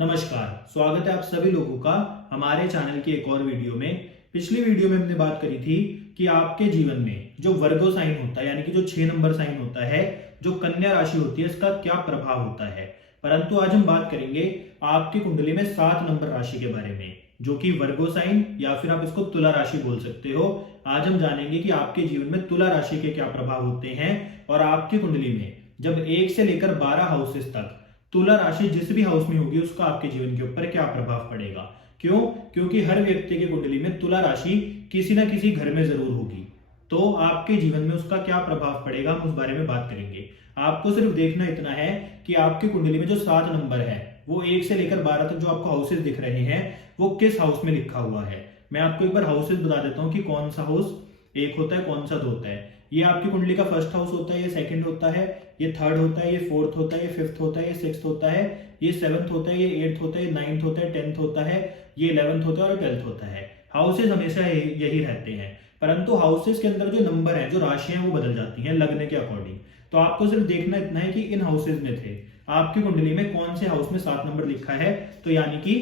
नमस्कार, स्वागत है आप सभी लोगों का हमारे चैनल की एक और वीडियो में। पिछली वीडियो में हमने बात करी थी कि आपके जीवन में जो वर्गो साइन होता है यानी कि जो 6 नंबर साइन होता है, जो कन्या राशि होती है, इसका क्या प्रभाव होता है। परंतु आज हम बात करेंगे आपकी कुंडली में 7 नंबर राशि के बारे में, जो कि वर्गो साइन या फिर आप इसको तुला राशि बोल सकते हो। आज हम जानेंगे कि आपके जीवन में तुला राशि के क्या प्रभाव होते हैं और आपकी कुंडली में जब 1 से लेकर 12 हाउसेस तक तुला राशि जिस भी हाउस में होगी उसका आपके जीवन के ऊपर क्या प्रभाव पड़ेगा। क्यों? क्योंकि हर व्यक्ति की कुंडली में तुला राशि किसी ना किसी घर में जरूर होगी। तो आपके जीवन में उसका क्या प्रभाव पड़ेगा, हम उस बारे में बात करेंगे। आपको सिर्फ देखना इतना है कि आपकी कुंडली में जो 7 नंबर है वो 1 से लेकर 12 तक जो आपको हाउसेस दिख रहे हैं वो किस हाउस में लिखा हुआ है। मैं आपको एक बार हाउसेस बता देता हूँ कि कौन सा हाउस 1 होता है, कौन सा 2 होता है। ये आपकी कुंडली का फर्स्ट हाउस होता है, ये सेकंड होता है, ये थर्ड होता है, ये फोर्थ होता है, ये फिफ्थ होता है, ये सिक्स्थ होता है, ये सेवंथ होता है, ये एट्थ होता है, ये नाइन्थ होता है, 10th होता है, ये 11th होता है और 12th होता है। हाउसेस हमेशा यही रहते हैं, परंतु हाउसेस के अंदर जो नंबर है, जो राशियां वो बदल जाती हैं लगने के अकॉर्डिंग। तो आपको सिर्फ देखना इतना है कि इन हाउसेस में थे आपकी कुंडली में कौन से हाउस में 7 नंबर लिखा है, तो यानी कि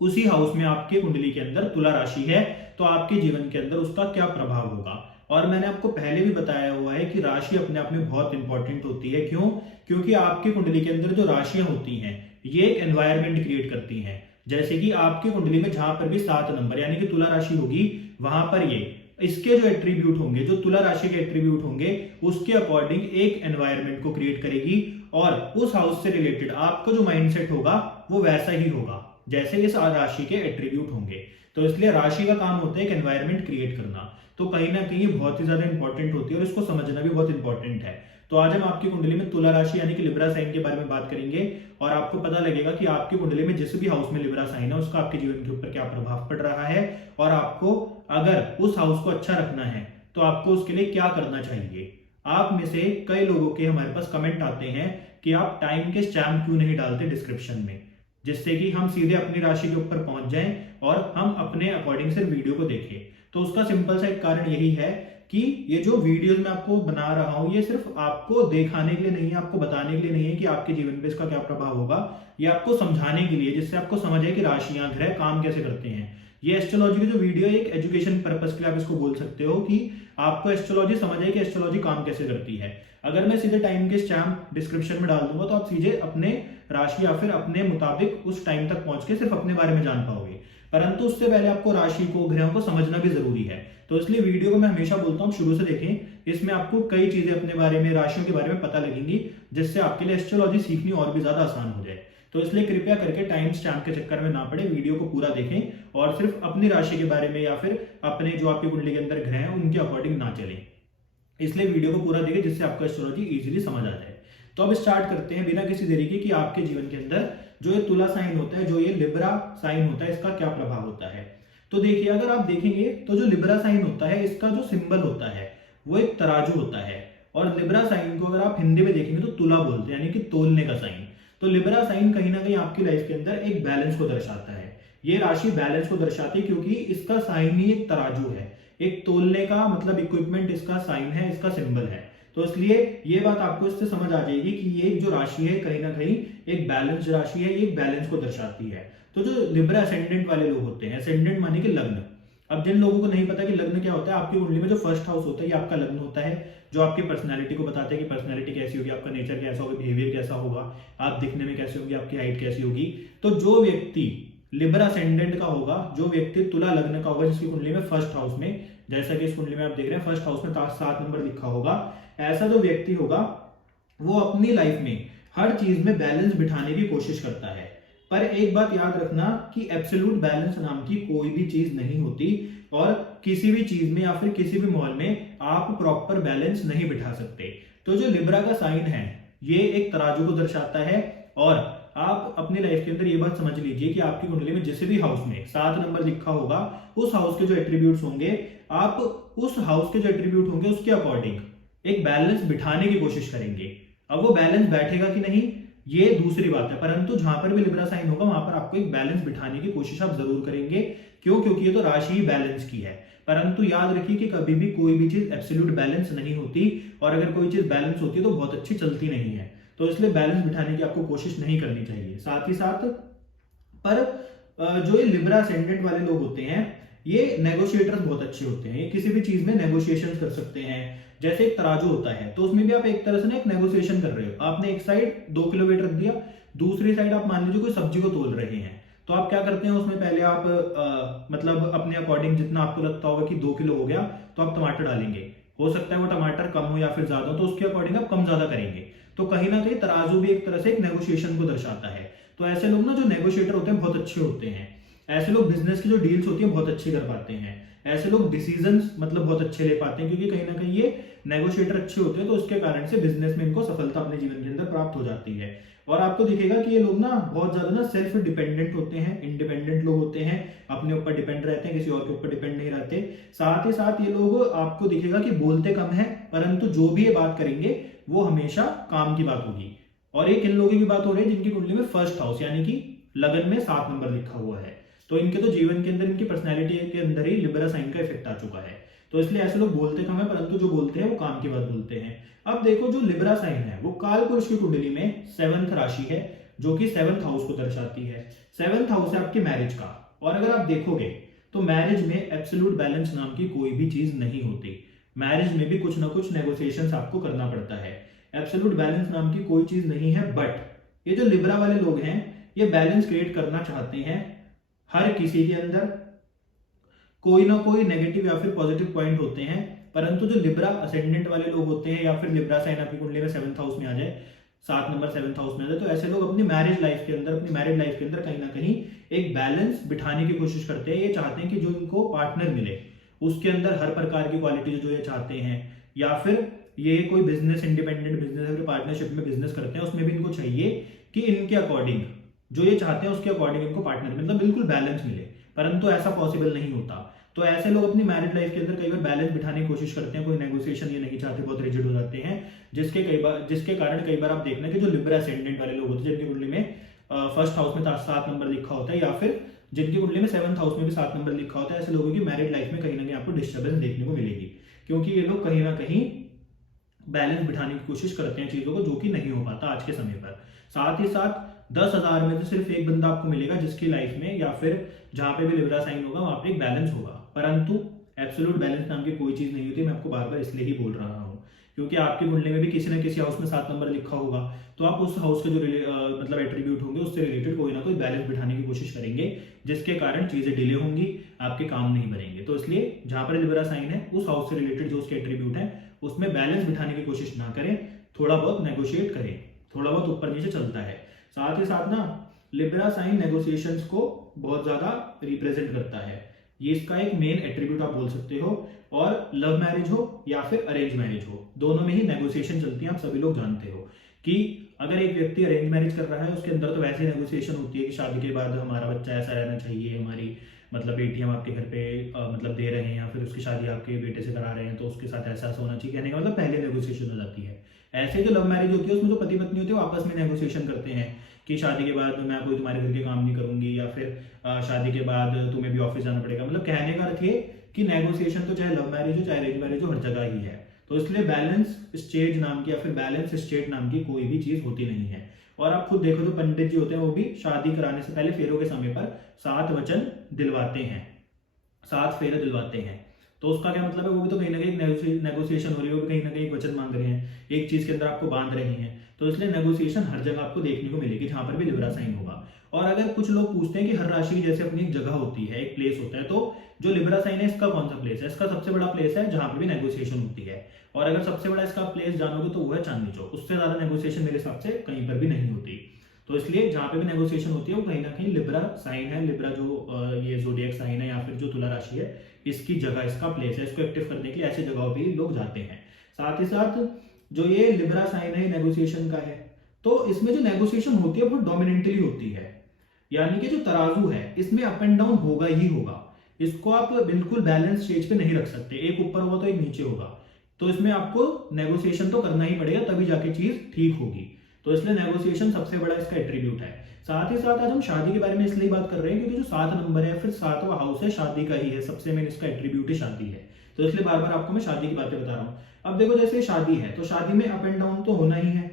उसी हाउस में आपकी कुंडली के अंदर तुला राशि है, तो आपके जीवन के अंदर उसका क्या प्रभाव होगा। और मैंने आपको पहले भी बताया हुआ है कि राशि अपने आप में बहुत इंपॉर्टेंट होती है। क्यों? क्योंकि आपकी कुंडली के अंदर जो राशियां होती हैं ये एक एनवायरमेंट क्रिएट करती हैं। जैसे कि आपकी कुंडली में जहां पर भी 7 नंबर यानी कि तुला राशि होगी, वहां पर ये इसके जो एट्रीब्यूट होंगे, जो तुला राशि के एट्रीब्यूट होंगे, उसके अकॉर्डिंग एक एनवायरमेंट को क्रिएट करेगी और उस हाउस से रिलेटेड आपको जो माइंडसेट होगा वो वैसा ही होगा जैसे इस राशि के एट्रीब्यूट होंगे। तो इसलिए राशि का काम होता है एक एनवायरमेंट क्रिएट करना। तो कहीं ना कहीं बहुत ही ज्यादा इंपॉर्टेंट होती है और इसको समझना भी बहुत इंपॉर्टेंट है। तो आज हम आपकी कुंडली में तुला राशि यानी कि लिब्रा साइन के बारे में बात करेंगे और आपको पता लगेगा कि आपकी कुंडली में जिस भी हाउस में लिब्रा साइन है उसका आपके जीवन के ऊपर क्या प्रभाव पड़ रहा है और आपको अगर उस हाउस को अच्छा रखना है तो आपको उसके लिए क्या करना चाहिए। आप में से कई लोगों के हमारे पास कमेंट आते हैं कि आप टाइम के स्टैम्प क्यों नहीं डालते डिस्क्रिप्शन में, जिससे कि हम सीधे अपनी राशि के ऊपर पहुंच जाएं और हम अपने अकॉर्डिंग से वीडियो को देखें। तो उसका सिंपल सा एक कारण यही है कि ये जो वीडियोस मैं आपको बना रहा हूं ये सिर्फ आपको दिखाने के लिए नहीं है, आपको बताने के लिए नहीं है कि आपके जीवन पे इसका क्या प्रभाव होगा। ये आपको समझाने के लिए, जिससे आपको समझ आए कि राशियां, ग्रह काम कैसे करते हैं। ये एस्ट्रोलॉजी की जो वीडियो है एक एजुकेशन पर्पज के लिए आप इसको बोल सकते हो कि आपको एस्ट्रोलॉजी समझ आए कि एस्ट्रोलॉजी काम कैसे करती है। अगर मैं सीधे टाइम के स्टैम्प डिस्क्रिप्शन में डाल दूंगा तो आप सीधे अपने राशि या फिर अपने मुताबिक उस टाइम तक पहुंच के सिर्फ अपने बारे में जान पाओगे, परंतु उससे पहले आपको राशि को, ग्रहों को समझना भी जरूरी है। तो इसलिए वीडियो को मैं हमेशा बोलता हूँ शुरू से देखें, इसमें आपको कई चीजें अपने बारे में, राशियों के बारे में पता लगेंगी, जिससे आपके लिए एस्ट्रोलॉजी सीखनी और भी ज्यादा आसान हो जाए। तो इसलिए कृपया करके टाइम स्टैम्प के चक्कर में ना पड़े, वीडियो को पूरा देखें और सिर्फ अपनी राशि के बारे में या फिर अपने जो आपकी कुंडली के अंदर ग्रह हैं उनके अकॉर्डिंग ना चलें। इसलिए वीडियो को पूरा देखें जिससे आपको एस्ट्रोलॉजी इजीली समझ आ जाए। तो अब स्टार्ट करते हैं बिना किसी देरी के कि आपके जीवन के अंदर जो ये तुला साइन होता है, जो ये लिब्रा साइन होता है, इसका क्या प्रभाव होता है। तो देखिए, अगर आप देखेंगे तो जो लिब्रा साइन होता है इसका जो सिंबल होता है वो एक तराजू होता है। और लिब्रा साइन को अगर आप हिंदी में देखेंगे तो तुला बोलते हैं, यानी कि तोलने का साइन। तो लिब्रा साइन कहीं ना कहीं आपकी लाइफ के अंदर एक बैलेंस को दर्शाता है। ये राशि बैलेंस को दर्शाती है क्योंकि इसका साइन ही एक तराजू है, एक तोलने का मतलब इक्विपमेंट इसका साइन है, इसका सिंबल है। तो इसलिए ये बात आपको इससे समझ आ जाएगी कि ये जो राशि है कहीं ना कहीं एक बैलेंस राशि है, ये एक बैलेंस को दर्शाती है। तो जो लिब्रा असेंडेंट वाले लोग होते हैं, असेंडेंट माने कि लग्न। अब जिन लोगों को नहीं पता कि लग्न क्या होता है, आपकी कुंडली में जो फर्स्ट हाउस होता है ये आपका लग्न होता है, जो आपकी पर्सनैलिटी को बताते हैं कि पर्सनैलिटी कैसी होगी, आपका नेचर कैसा होगा, बिहेवियर कैसा होगा, आप दिखने में कैसे होगी, आपकी हाइट कैसी होगी। तो जो व्यक्ति लिब्रा असेंडेंट का होगा, जो व्यक्ति तुला लग्न का होगा, जिसकी कुंडली में फर्स्ट हाउस में, जैसा कि इस कुंडली में आप देख रहे हैं फर्स्ट हाउस में 7 नंबर लिखा होगा, ऐसा जो व्यक्ति होगा वो अपनी लाइफ में हर चीज में बैलेंस बिठाने की कोशिश करता है। पर एक बात याद रखना कि एब्सोल्यूट बैलेंस नाम की कोई भी चीज नहीं होती और किसी भी चीज में या फिर किसी भी माहौल में आप प्रॉपर बैलेंस नहीं बिठा सकते। तो जो लिब्रा का साइन है ये एक तराजू को दर्शाता है और आप अपनी लाइफ के अंदर ये बात समझ लीजिए कि आपकी कुंडली में जिस भी हाउस में 7 नंबर लिखा होगा उस हाउस के जो एट्रीब्यूट्स होंगे, आप उस हाउस के जो एट्रीब्यूट होंगे उसके अकॉर्डिंग एक बैलेंस बिठाने की कोशिश करेंगे। अब वो बैलेंस बैठेगा कि नहीं ये दूसरी बात है, परंतु जहां पर भी लिब्रा साइन होगा वहां पर आपको एक बैलेंस बिठाने की कोशिश आप जरूर करेंगे। क्यों? क्योंकि ये तो राशि ही बैलेंस की है। परंतु याद रखिए कि कभी भी कोई भी चीज एब्सोल्यूट बैलेंस नहीं होती और अगर कोई चीज बैलेंस होती है तो बहुत अच्छी चलती नहीं है। तो इसलिए बैलेंस बिठाने की आपको कोशिश नहीं करनी चाहिए। साथ ही साथ पर जो ये लिब्रा असेंडेंट वाले लोग होते हैं, ये नेगोशिएटर्स बहुत अच्छे होते हैं। ये किसी भी चीज में नेगोशिएशन कर सकते हैं। जैसे एक तराजू होता है, तो उसमें भी आप एक तरह से ना एक नेगोशिएशन कर रहे हो। आपने एक साइड 2 किलो वेट रख दिया, दूसरी साइड आप मान लीजिए कोई सब्जी को तोल रहे हैं, तो आप क्या करते हैं उसमें पहले आप मतलब अपने अकॉर्डिंग जितना आपको लगता होगा कि 2 किलो हो गया, तो आप टमाटर डालेंगे। हो सकता है वो टमाटर कम हो या फिर ज्यादा हो, तो उसके अकॉर्डिंग आप कम ज्यादा करेंगे। तो कहीं ना कहीं तराजू भी एक तरह से एक नेगोशिएशन को दर्शाता है। तो ऐसे लोग ना जो नेगोशिएटर होते हैं बहुत अच्छे होते हैं। ऐसे लोग बिजनेस की जो डील्स होती है बहुत अच्छी कर पाते हैं। ऐसे लोग डिसीजंस मतलब बहुत अच्छे ले पाते हैं, क्योंकि कहीं ना कहीं ये नेगोशिएटर अच्छे होते हैं। तो उसके कारण से बिजनेस में इनको सफलता अपने जीवन के अंदर प्राप्त हो जाती है। और आपको दिखेगा कि ये लोग ना बहुत ज्यादा ना सेल्फ डिपेंडेंट होते हैं, इंडिपेंडेंट लोग होते हैं, अपने ऊपर डिपेंड रहते हैं, किसी और के ऊपर डिपेंड नहीं रहते। साथ ही साथ ये लोग आपको दिखेगा कि बोलते कम है, परंतु जो भी ये बात करेंगे वो हमेशा काम की बात होगी। और एक इन लोगों की बात हो रही है जिनकी कुंडली में फर्स्ट हाउस यानी कि लगन में 7 नंबर लिखा हुआ है। तो इनके तो जीवन के अंदर इनकी पर्सनैलिटी के अंदर ही लिब्रा साइन का इफेक्ट आ चुका है। तो इसलिए ऐसे लोग बोलते कम है, परंतु जो बोलते हैं वो काम की बात बोलते हैं। अब देखो जो लिब्रा साइन है वो काल पुरुष की कुंडली में 7th राशि है, जो कि 7th हाउस को दर्शाती है। 7th हाउस है आपके मैरिज का। और अगर आप देखोगे तो मैरिज में एब्सोल्यूट बैलेंस नाम की कोई भी चीज नहीं होती। मैरिज में भी कुछ ना कुछ नेगोशिएशंस आपको करना पड़ता है। एब्सोल्यूट बैलेंस नाम की कोई चीज नहीं है। बट ये जो लिब्रा वाले लोग हैं ये बैलेंस क्रिएट करना चाहते हैं। हर किसी के अंदर कोई ना कोई नेगेटिव या फिर पॉजिटिव पॉइंट होते हैं, परंतु जो लिब्रा असेंडेंट वाले लोग होते हैं या फिर लिब्रा साइन आपकी कुंडली में 7th हाउस में आ जाए, 7 नंबर 7th हाउस में आ जाए, तो ऐसे लोग अपनी मैरिज लाइफ के अंदर, अपनी मैरिड लाइफ के अंदर कहीं ना कहीं एक बैलेंस बिठाने की कोशिश करते हैं। ये चाहते हैं कि जो इनको पार्टनर मिले उसके अंदर हर प्रकार की क्वालिटी जो ये चाहते हैं, या फिर ये कोई बिजनेस इंडिपेंडेंट बिजनेस है, पार्टनरशिप में बिजनेस करते हैं, उसमें भी इनको चाहिए कि इनके अकॉर्डिंग जो ये चाहते हैं उसके अकॉर्डिंग इनको पार्टनर मतलब बिल्कुल बैलेंस मिले, परंतु ऐसा पॉसिबल नहीं होता। तो ऐसे लोग अपनी मैरिड लाइफ के अंदर कई बार बैलेंस बिठाने की कोशिश करते हैं, कोई नेगोशिएशन ये नहीं चाहते, बहुत रिजिड हो जाते हैं, जिसके कारण कई बार आप देखना कि जो लिब्रा असेंडेंट वाले लोग होते हैं जिनकी कुंडली में फर्स्ट हाउस में 7 नंबर लिखा होता है, या फिर जिनकी कुंडली में 7th हाउस में भी 7 नंबर लिखा होता है, ऐसे लोगों की मैरिड लाइफ में कहीं ना कहीं आपको डिस्टर्बेंस देखने को मिलेगी, क्योंकि ये लोग कहीं ना कहीं बैलेंस बिठाने की कोशिश करते हैं चीजों को, जो कि नहीं हो पाता आज के समय पर। साथ ही साथ 10,000 में तो सिर्फ एक बंदा आपको मिलेगा जिसकी लाइफ में या फिर जहां पे भी लिब्रा साइन होगा वहां पे एक बैलेंस होगा, परंतु एब्सोल्यूट बैलेंस नाम की कोई चीज नहीं होती। मैं आपको बार बार इसलिए ही बोल रहा हूँ क्योंकि आपकी कुंडली में भी किसी न किसी हाउस में 7 नंबर लिखा होगा, तो आप उस हाउस के जो मतलब एट्रीब्यूट होंगे उससे रिलेटेड कोई ना कोई बैलेंस बिठाने की कोशिश करेंगे, जिसके कारण चीजें डिले होंगी, आपके काम नहीं बनेंगे। तो इसलिए जहां पर लिब्रा साइन है उस हाउस से रिलेटेड जो उसके एट्रीब्यूट है उसमें बैलेंस बिठाने की कोशिश ना करें, थोड़ा बहुत नेगोशिएट करें, थोड़ा बहुत ऊपर नीचे चलता है। साथ ही साथ ना लिब्रा साइन नेगोशिएशंस को बहुत ज्यादा रिप्रेजेंट करता है, ये इसका एक मेन एट्रीब्यूट आप बोल सकते हो। और लव मैरिज हो या फिर अरेंज मैरिज हो, दोनों में ही नेगोशिएशन चलती है। आप सभी लोग जानते हो कि अगर एक व्यक्ति अरेंज मैरिज कर रहा है उसके अंदर तो वैसे नेगोशिएशन होती है कि शादी के बाद हमारा बच्चा ऐसा रहना चाहिए, हमारी मतलब बेटी हम आपके घर पे मतलब दे रहे हैं, या फिर उसकी शादी आपके बेटे से करा रहे हैं तो उसके साथ ऐसा होना चाहिए, कहने का मतलब पहले नेगोशिएशन हो जाती है। ऐसे जो लव मैरिज होती है उसमें जो पति पत्नी होती है वो आपस में नेगोशिएशन करते हैं कि शादी के बाद मैं कोई तुम्हारे घर के काम नहीं करूंगी, या फिर शादी के बाद तुम्हें भी ऑफिस जाना पड़ेगा। मतलब कहने का अर्थ ये कि नेगोशिएशन तो चाहे लव मैरिज हो चाहे अरेंज मैरिज हो हर जगह ही है। तो इसलिए बैलेंस स्टेज नाम की या फिर बैलेंस स्टेट नाम की कोई भी चीज होती नहीं है। और आप खुद देखो तो पंडित जी होते हैं वो भी शादी कराने से पहले फेरों के समय पर 7 वचन दिलवाते हैं, 7 फेरे दिलवाते हैं। तो उसका क्या मतलब है, वो भी तो कहीं ना कहीं नेगोशिएशन हो रही है, वो भी कहीं ना कहीं वचन मांग रहे हैं, एक चीज के अंदर आपको बांध रहे हैं। तो इसलिए नेगोशिएशन हर जगह आपको देखने को मिलेगी जहां पर भी लिब्रा साइन होगा। और अगर कुछ लोग पूछते हैं कि हर राशि की जैसे अपनी एक जगह होती है, एक प्लेस होता है, तो जो लिब्रा साइन है इसका कौन सा प्लेस है? इसका सबसे बड़ा प्लेस है जहां पर भी नेगोशिएशन होती है। और अगर सबसे बड़ा इसका प्लेस जानोगे तो वो है चांदनी चौक। उससे ज्यादा नेगोशिएशन मेरे हिसाब से कहीं पर भी नहीं होती। तो इसलिए जहां पे भी नेगोशिएशन होती है वो कहीं ना कहीं लिब्रा साइन है, लिब्रा जो ये ज़ोडिएक साइन है या फिर जो तुला राशि है इसकी जगह, इसका प्लेस है। इसको एक्टिव करने के लिए ऐसे जगहों पे लोग जाते हैं। साथ ही साथ जो ये लिब्रा साइन है नेगोशिएशन का है, तो इसमें जो नेगोशिएशन होती है वो डोमिनेंटली होती है, यानी कि जो तराजू है इसमें अप एंड डाउन होगा ही होगा। इसको आप बिल्कुल बैलेंस स्टेज पे नहीं रख सकते, एक ऊपर होगा तो एक नीचे होगा। तो इसमें आपको नेगोशिएशन तो करना ही पड़ेगा, तभी जाके चीज ठीक होगी। तो इसलिए नेगोशिएशन सबसे बड़ा इसका एट्रीब्यूट है। साथ ही साथ आज हम शादी के बारे में इसलिए बात कर रहे हैं क्योंकि जो 7 नंबर है फिर 7वां हाउस है शादी का ही है, सबसे मेन इसका एट्रीब्यूट ही शादी है। तो इसलिए बार बार आपको मैं शादी की बातें बता रहा हूँ। अब देखो जैसे शादी है तो शादी में अप एंड डाउन तो होना ही है,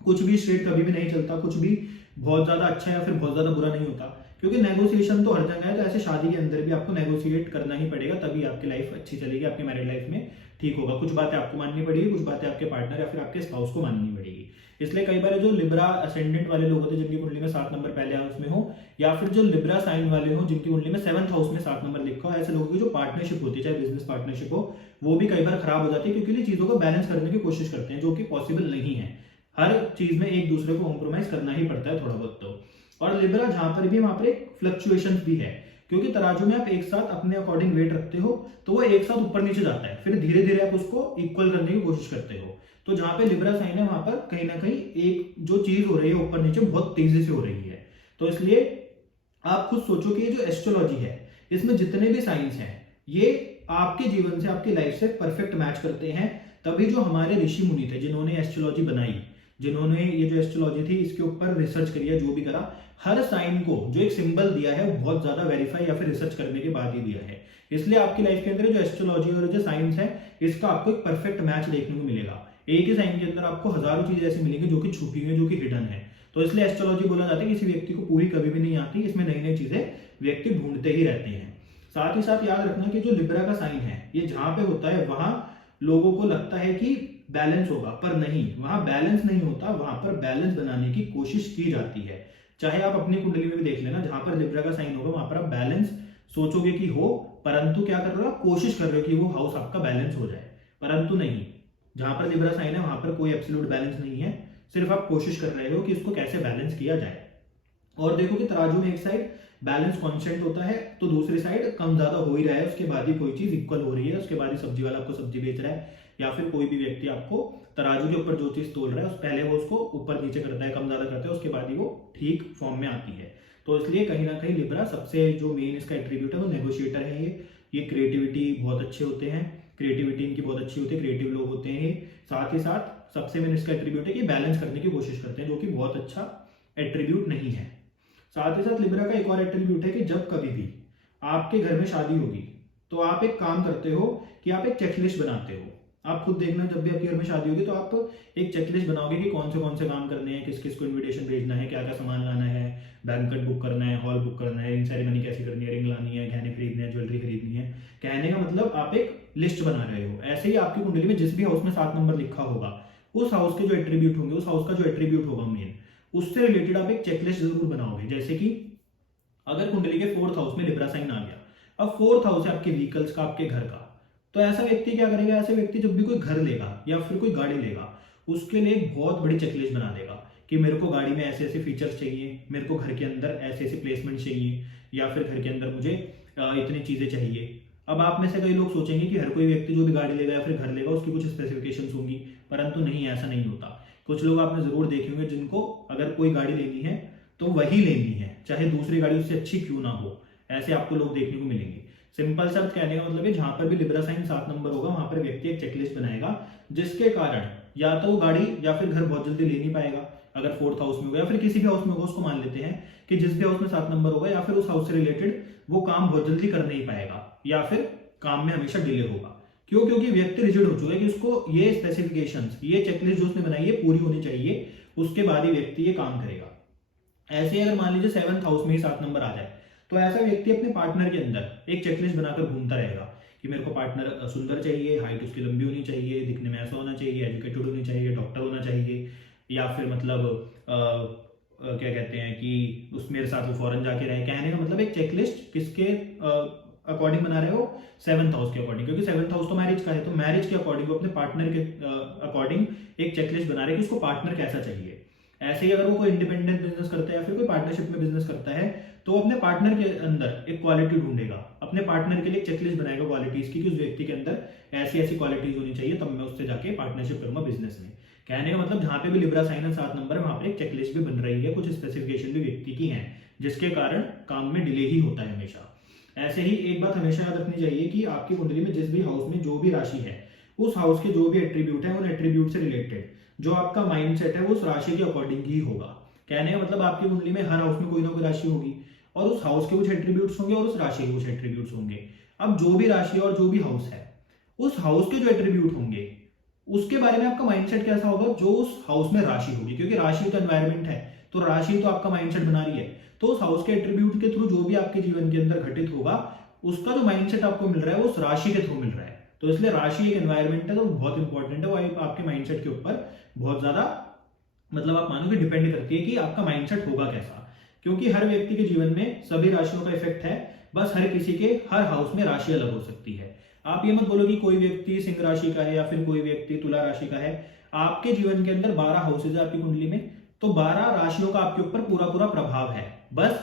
कुछ भी स्ट्रेट कभी भी नहीं चलता, कुछ भी बहुत ज्यादा अच्छा या फिर बहुत ज्यादा बुरा नहीं होता। क्योंकि नेगोशिएशन तो हर जगह है, तो ऐसे शादी के अंदर भी आपको नेगोशिएट करना ही पड़ेगा, तभी आपकी लाइफ अच्छी चलेगी, आपकी मैरिड लाइफ में ठीक होगा। कुछ बातें आपको माननी पड़ेगी, कुछ बातें आपके पार्टनर या फिर आपके स्पाउस को माननी पड़ेगी। इसलिए कई बार जो लिब्रा असेंडेंट वाले लोग होते हैं जिनकी कुंडली में 7 नंबर पहले हाउस में हो, या फिर जो लिब्रा साइन वाले हो जिनकी कुंडली में 7th हाउस में 7 नंबर लिखा हो, ऐसे लोगों की जो पार्टनरशिप होती है, चाहे बिजनेस पार्टनरशिप हो, वो भी कई बार खराब हो जाती है, क्योंकि ये चीजों को बैलेंस करने की कोशिश करते हैं, जो कि पॉसिबल नहीं है। हर चीज में एक दूसरे को कॉम्प्रोमाइज करना ही पड़ता है थोड़ा बहुत तो। और लिब्रा जहां पर भी, वहां पर एक फ्लक्चुएशन भी है, क्योंकि तराजू में आप एक साथ अपने अकॉर्डिंग वेट रखते हो तो वो एक साथ ऊपर नीचे जाता है, फिर धीरे धीरे आप उसको इक्वल करने की कोशिश करते हो। तो जहां पे लिब्रा साइन है वहां पर कहीं ना कहीं एक जो चीज हो रही है ऊपर नीचे बहुत तेजी से हो रही है। तो इसलिए आप खुद सोचो कि ये जो एस्ट्रोलॉजी है इसमें जितने भी साइंस हैं ये आपके जीवन से, आपकी लाइफ से परफेक्ट मैच करते हैं। तभी जो हमारे ऋषि मुनि थे जिन्होंने एस्ट्रोलॉजी बनाई, जिन्होंने ये जो एस्ट्रोलॉजी थी इसके ऊपर रिसर्च करिए, जो भी करा, हर साइन को जो एक सिंबल दिया है वो बहुत ज्यादा वेरीफाई या फिर रिसर्च करने के बाद ही दिया है। इसलिए आपकी लाइफ के अंदर जो एस्ट्रोलॉजी और जो साइंस है इसका आपको एक परफेक्ट मैच देखने को मिलेगा। एक ही साइन के अंदर आपको हजारों चीजें ऐसी मिलेंगी जो कि छुपी हुई है, जो कि हिडन है। तो इसलिए एस्ट्रोलॉजी बोला जाता है किसी व्यक्ति को पूरी कभी भी नहीं आती, इसमें नई नई चीजें व्यक्ति ढूंढते ही रहते हैं। साथ ही साथ याद रखना कि जो लिब्रा का साइन है ये जहां पे होता है वहां लोगों को लगता है कि बैलेंस होगा, पर नहीं, वहां बैलेंस नहीं होता, वहां पर बैलेंस बनाने की कोशिश की जाती है। चाहे आप अपनी कुंडली में भी देख लेना, जहां पर लिब्रा का साइन होगा वहां पर आप बैलेंस सोचोगे कि हो, परंतु क्या कर रहे हो, आप कोशिश कर रहे हो कि वो हाउस आपका बैलेंस हो जाए, परंतु नहीं। जहां पर लिब्रा साइन है वहां पर कोई एब्सोल्यूट बैलेंस नहीं है, सिर्फ आप कोशिश कर रहे हो कि इसको कैसे बैलेंस किया जाए। और देखो कि तराजू में एक साइड बैलेंस कांस्टेंट होता है तो दूसरी साइड कम ज्यादा हो ही रहा है, उसके बाद ही कोई चीज इक्वल हो रही है, उसके बाद ही सब्जी वाला आपको सब्जी बेच रहा है, या फिर कोई भी व्यक्ति आपको तराजू के ऊपर जो चीज तोल रहा है उस पहले वो उसको ऊपर नीचे करता है, कम ज्यादा करता है, उसके बाद ही वो ठीक फॉर्म में आती है। तो इसलिए कहीं ना कहीं लिब्रा सबसे जो मेन इसका एट्रीब्यूट है वो नेगोशिएटर है। ये क्रिएटिविटी बहुत अच्छे होते हैं, क्रिएटिविटी इनकी बहुत अच्छी होती है, क्रिएटिव लोग होते हैं। साथ ही साथ सबसे मेन इसका एट्रीब्यूट है कि बैलेंस करने की कोशिश करते हैं, जो कि बहुत अच्छा एट्रीब्यूट नहीं है। साथ ही साथ लिब्रा का एक और एट्रीब्यूट है कि जब कभी भी आपके घर में शादी होगी तो आप एक काम करते हो कि आप एक चेकलिस्ट बनाते हो। आप खुद देखना, जब भी आपके घर में शादी होगी तो आप एक चेकलिस्ट बनाओगे कि कौन से काम करने हैं, किस किस को इनविटेशन भेजना है, क्या क्या सामान लाना है, बैंकेट बुक करना है, हॉल बुक करना है, रिंग सेरेमनी कैसी करनी है, रिंग लानी है, गहने खरीदने हैं, ज्वेलरी खरीदनी है। कहने का मतलब आप एक लिस्ट बना रहे हो। ऐसे ही आपकी कुंडली में जिस भी हाउस में 7 नंबर लिखा होगा उस हाउस के जो एट्रीब्यूट होंगे, उस हाउस का जो एट्रीब्यूट होगा मेन, उससे रिलेटेड आप एक चेकलिस्ट जरूर बनाओगे। जैसे कि अगर कुंडली के 4th हाउस में लिब्रा साइन आ गया, अब 4th हाउस है आपके व्हीकल्स का, आपके घर का, तो ऐसा व्यक्ति क्या करेगा, ऐसे व्यक्ति जब भी कोई घर लेगा या फिर कोई गाड़ी लेगा उसके लिए एक बहुत बड़ी चेकलिस्ट बना देगा कि मेरे को गाड़ी में ऐसे ऐसे फीचर्स चाहिए, मेरे को घर के अंदर ऐसे ऐसे प्लेसमेंट चाहिए, या फिर घर के अंदर मुझे इतनी चीजें चाहिए। अब आप में से कई लोग सोचेंगे कि हर कोई व्यक्ति जो भी गाड़ी लेगा या फिर घर लेगा उसकी कुछ स्पेसिफिकेशंस होंगी, परंतु नहीं, ऐसा नहीं होता। कुछ लोग आपने जरूर देखे होंगे जिनको अगर कोई गाड़ी लेनी है तो वही लेनी है, चाहे दूसरी गाड़ी उससे अच्छी क्यों ना हो, ऐसे आपको लोग देखने को मिलेंगे। सिंपल सा कहने का मतलब है जहां पर भी लिब्रा साइन 7 नंबर होगा वहां पर व्यक्ति एक चेकलिस्ट बनाएगा, जिसके कारण या तो वो गाड़ी या फिर घर बहुत जल्दी ले नहीं पाएगा। अगर 4th हाउस में होगा या फिर किसी भी हाउस में होगा, उसको मान लेते हैं कि जिस भी हाउस में 7 नंबर होगा या फिर उस हाउस से रिलेटेड वो काम बहुत जल्दी कर नहीं पाएगा, या फिर काम में हमेशा डिले होगा। क्यों? क्योंकि व्यक्ति रिजिड हो चुका है कि उसको ये स्पेसिफिकेशंस, ये चेकलिस्ट जो उसने बनाई है पूरी होनी चाहिए, उसके बाद ही व्यक्ति ये काम करेगा। ऐसे ही अगर मान लीजिए 7th हाउस में ही 7 नंबर आ जाए तो ऐसा व्यक्ति अपने पार्टनर के अंदर एक चेकलिस्ट बनाकर घूमता रहेगा कि मेरे को पार्टनर सुंदर चाहिए, हाइट उसकी लंबी होनी चाहिए, दिखने में ऐसा होना चाहिए, एजुकेटेड होनी चाहिए, डॉक्टर होना चाहिए, या फिर मतलब क्या कहते हैं कि उस मेरे साथ वो फॉरेन जाके रहे। कहने का मतलब एक चेकलिस्ट किसके अकॉर्डिंग बना रहे हो, 7th हाउस के अकॉर्डिंग, क्योंकि 7th हाउस तो मैरिज का है, तो मैरिज के अकॉर्डिंग अपने पार्टनर के अकॉर्डिंग एक चेकलिस्ट बना रहे हैं कि उसको पार्टनर कैसा चाहिए। ऐसे ही अगर वो कोई इंडिपेंडेंट बिजनेस करता है या फिर कोई पार्टनरशिप में बिजनेस करता है तो वो अपने पार्टनर के अंदर एक क्वालिटी ढूंढेगा, अपने पार्टनर के लिए एक चेकलिस्ट बनाएगा क्वालिटीज की कि उस व्यक्ति के अंदर ऐसी ऐसी क्वालिटीज होनी चाहिए, तब मैं उससे जाके पार्टनरशिप करूंगा बिजनेस में। कहने का मतलब जहां पे भी लिब्रा साइन 7 नंबर है वहां पे एक चेकलिस्ट भी बन रही है, कुछ स्पेसिफिकेशन भी व्यक्ति की है, जिसके कारण काम में डिले ही होता है हमेशा। ऐसे ही एक बात हमेशा याद रखनी चाहिए कि आपकी कुंडली में जिस भी हाउस में जो भी राशि है, उस हाउस के जो भी एट्रीब्यूट है, उन एट्रीब्यूट से रिलेटेड जो आपका माइंडसेट है वो उस राशि के अकॉर्डिंग ही होगा। कहने का मतलब आपकी कुंडली में हर हाउस में कोई ना कोई राशि होगी और उस हाउस के कुछ एट्रीब्यूट्स होंगे और उस राशि के कुछ एट्रीब्यूट्स होंगे। अब जो भी राशि और जो भी हाउस है, उस हाउस के जो एट्रीब्यूट होंगे उसके बारे में आपका माइंडसेट कैसा होगा, जो उस हाउस में राशि होगी, क्योंकि राशि तो एनवायरमेंट है, तो राशि तो आपका माइंडसेट बना रही है। तो उस हाउस के एट्रीब्यूट के थ्रू जो भी आपके जीवन के अंदर घटित होगा उसका जो माइंडसेट आपको मिल रहा है वो उस राशि के थ्रू मिल रहा है। तो इसलिए राशि एक एनवायरमेंट है तो बहुत इंपॉर्टेंट है, वो आपके माइंडसेट के ऊपर बहुत ज्यादा मतलब आप मानो कि डिपेंड करती है कि आपका माइंडसेट होगा कैसा। क्योंकि हर व्यक्ति के जीवन में सभी राशियों का इफेक्ट है, बस हर किसी के हर हाउस में राशि अलग हो सकती है। आप ये मत बोलो कि कोई व्यक्ति सिंह राशि का है या फिर कोई व्यक्ति तुला राशि का है। आपके जीवन के अंदर 12 हाउसेज है आपकी कुंडली में, तो 12 राशियों का आपके ऊपर पूरा पूरा प्रभाव है। बस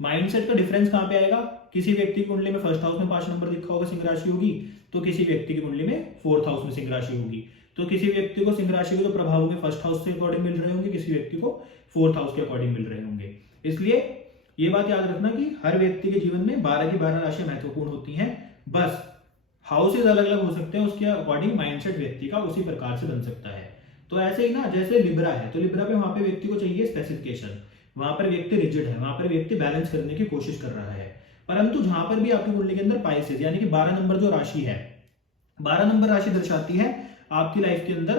माइंडसेट का डिफरेंस कहां पे आएगा, किसी व्यक्ति की कुंडली में फर्स्ट हाउस में 5 नंबर लिखा होगा सिंह राशि होगी, तो किसी व्यक्ति की कुंडली में फोर्थ हाउस में सिंह राशि होगी। तो किसी व्यक्ति को सिंह राशि के जो प्रभाव होंगे फर्स्ट हाउस के अकॉर्डिंग मिल रहे होंगे, किसी व्यक्ति को फोर्थ हाउस के अकॉर्डिंग मिल रहे होंगे। इसलिए ये बात याद रखना कि हर व्यक्ति के जीवन में 12 की 12 राशियां महत्वपूर्ण होती हैं। बस हाउसेज अलग अलग हो सकते हैं, उसके अकॉर्डिंग माइंडसेट व्यक्ति का उसी प्रकार से बन सकता है। तो ऐसे ही ना, जैसे लिब्रा है तो लिब्रा पे वहां पे व्यक्ति को चाहिए स्पेसिफिकेशन, वहां पर व्यक्ति रिजिड है, वहां पर व्यक्ति बैलेंस करने की कोशिश कर रहा है। परंतु जहां पर भी आपकी कुंडली के अंदर पाइसेस यानी कि 12 नंबर जो राशि है, 12 नंबर राशि दर्शाती है आपकी लाइफ के अंदर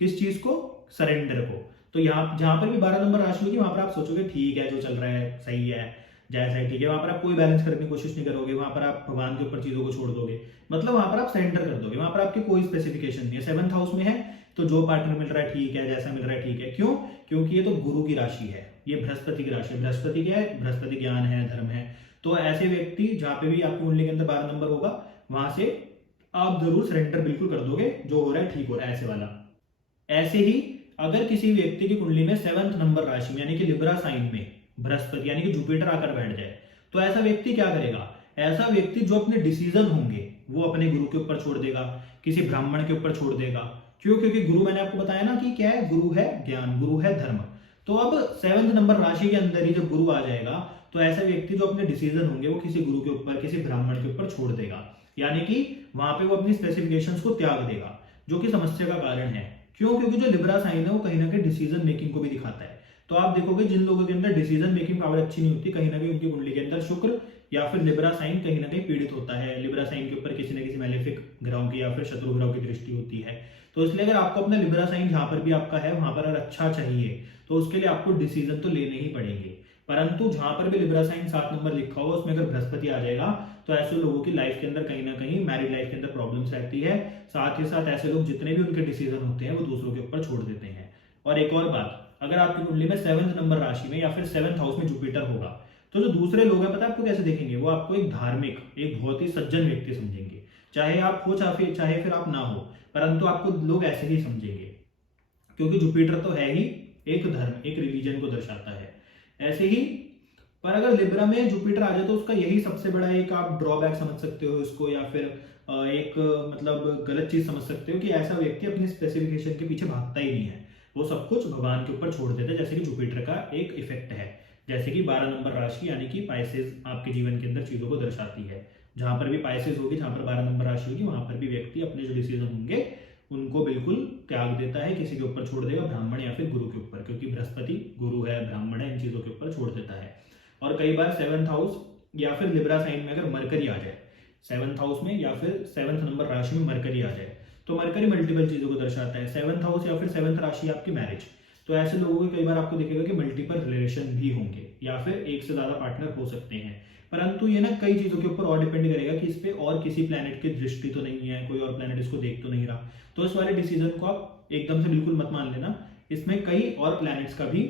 किस चीज को, सरेंडर को। तो यहाँ जहां पर भी 12 नंबर राशि होगी वहां पर आप सोचोगे ठीक है जो चल रहा है सही है, जैसा है ठीक है, वहां पर आप कोई बैलेंस करने की कोशिश नहीं करोगे, वहां पर आप भगवान के ऊपर चीजों को छोड़ दोगे, मतलब वहां पर आप सरेंडर कर दोगे, वहां पर आपकी कोई स्पेसिफिकेशन नहीं है। 7th हाउस में है तो जो पार्टनर मिल रहा है ठीक है, जैसा मिल रहा है ठीक है। क्यों? क्योंकि ये तो गुरु की राशि है, ये बृहस्पति की राशि है। बृहस्पति क्या है? बृहस्पति ज्ञान है, धर्म है। तो ऐसे व्यक्ति जहां पे भी आपकी कुंडली के अंदर 12 नंबर होगा वहां से आप जरूर सरेंडर बिल्कुल कर दोगे, जो हो रहा है ठीक हो रहा है, ऐसे वाला। ऐसे ही अगर किसी व्यक्ति की कुंडली में 7th नंबर राशि में यानी कि लिब्रा साइन में बृहस्पति यानी कि जुपिटर आकर बैठ जाए तो ऐसा व्यक्ति क्या करेगा, ऐसा व्यक्ति जो अपने डिसीजन होंगे वो अपने गुरु के ऊपर छोड़ देगा, किसी ब्राह्मण के ऊपर छोड़ देगा। क्यों? क्योंकि गुरु मैंने आपको बताया ना कि क्या है, गुरु है ज्ञान, गुरु है धर्म। तो अब 7th नंबर राशि के अंदर ही जब गुरु आ जाएगा तो ऐसा व्यक्ति जो अपने डिसीजन होंगे वो किसी गुरु के ऊपर, किसी ब्राह्मण के ऊपर छोड़ देगा, यानी कि वहां पे वो अपनी स्पेसिफिकेशंस को त्याग देगा, जो कि समस्या का कारण है। क्यों? क्योंकि जो लिब्रा साइन है वो कहीं ना कहीं डिसीजन मेकिंग को भी दिखाता है। तो आप देखोगे जिन लोगों के अंदर डिसीजन मेकिंग पावर अच्छी नहीं होती, कहीं ना कहीं उनकी कुंडली के अंदर शुक्र या फिर लिब्रा साइन कहीं ना कहीं पीड़ित होता है। लिब्रा साइन के ऊपर किसी न किसी मैलेफिक ग्रहों की या फिर शत्रु ग्रहों की दृष्टि होती है। तो इसलिए अगर आपको अपना लिब्रा साइन जहां पर भी आपका है वहां पर अगर अच्छा चाहिए तो उसके लिए आपको डिसीजन तो लेने ही पड़ेंगे। परंतु जहां पर भी लिब्रा साइन 7 नंबर लिखा होगा उसमें अगर बृहस्पति आ जाएगा तो ऐसे लोगों की लाइफ के अंदर कहीं ना कहीं मैरिड लाइफ के अंदर प्रॉब्लम्स रहती है। साथ ही साथ ऐसे लोग जितने भी उनके डिसीजन होते हैं वो दूसरों के ऊपर छोड़ देते हैं। और एक और बात, अगर आपकी कुंडली में 7th नंबर राशि में या फिर 7th हाउस में जुपिटर होगा तो जो दूसरे लोग हैं पता है आपको कैसे देखेंगे, वो आपको एक धार्मिक, एक बहुत ही सज्जन व्यक्ति समझेंगे। चाहे आप हो चाहे फिर आप ना हो, परंतु आपको लोग ऐसे ही समझेंगे, क्योंकि जुपिटर तो है ही एक धर्म, एक रिलीजन को दर्शाता है। ऐसे ही पर अगर लिब्रा में जुपिटर आ जाए तो उसका यही सबसे बड़ा एक आप ड्रॉबैक समझ सकते हो इसको, या फिर एक मतलब गलत चीज समझ सकते हो कि ऐसा व्यक्ति अपनी स्पेसिफिकेशन के पीछे भागता ही नहीं है, वो सब कुछ भगवान के ऊपर छोड़ देता है, जैसे कि जुपिटर का एक इफेक्ट है। जैसे कि 12 नंबर राशि यानी कि पाइसेस आपके जीवन के अंदर चीजों को दर्शाती है। जहां पर भी पाइसेस होगी, जहां पर 12 नंबर राशि होगी, वहां पर भी व्यक्ति अपने जो डिसीजन होंगे उनको बिल्कुल त्याग देता है, किसी के ऊपर छोड़ देगा, ब्राह्मण या फिर गुरु के ऊपर, क्योंकि बृहस्पति गुरु है, ब्राह्मण है, इन चीजों के ऊपर छोड़ देता है। और कई बार 7th हाउस या फिर लिब्रा साइन में अगर मरकरी आ जाए 7th हाउस में या फिर 7th नंबर राशि में मरकरी आ जाए तो मरकरी मल्टीपल चीजों को दर्शाता है। 7th हाउस या फिर 7th राशि आपकी मैरिज, तो ऐसे लोगों के कई बार आपको दिखेगा कि मल्टीपल रिलेशन भी होंगे या फिर एक से ज्यादा पार्टनर हो सकते हैं। परंतु ये ना कई चीजों के ऊपर और डिपेंड करेगा कि इस पे और किसी प्लेनेट की दृष्टि तो नहीं है, कोई और प्लेनेट इसको देख तो नहीं रहा। तो इस वाले डिसीजन को आप एकदम से बिल्कुल मत मान लेना, इसमें कई और प्लैनेट्स का भी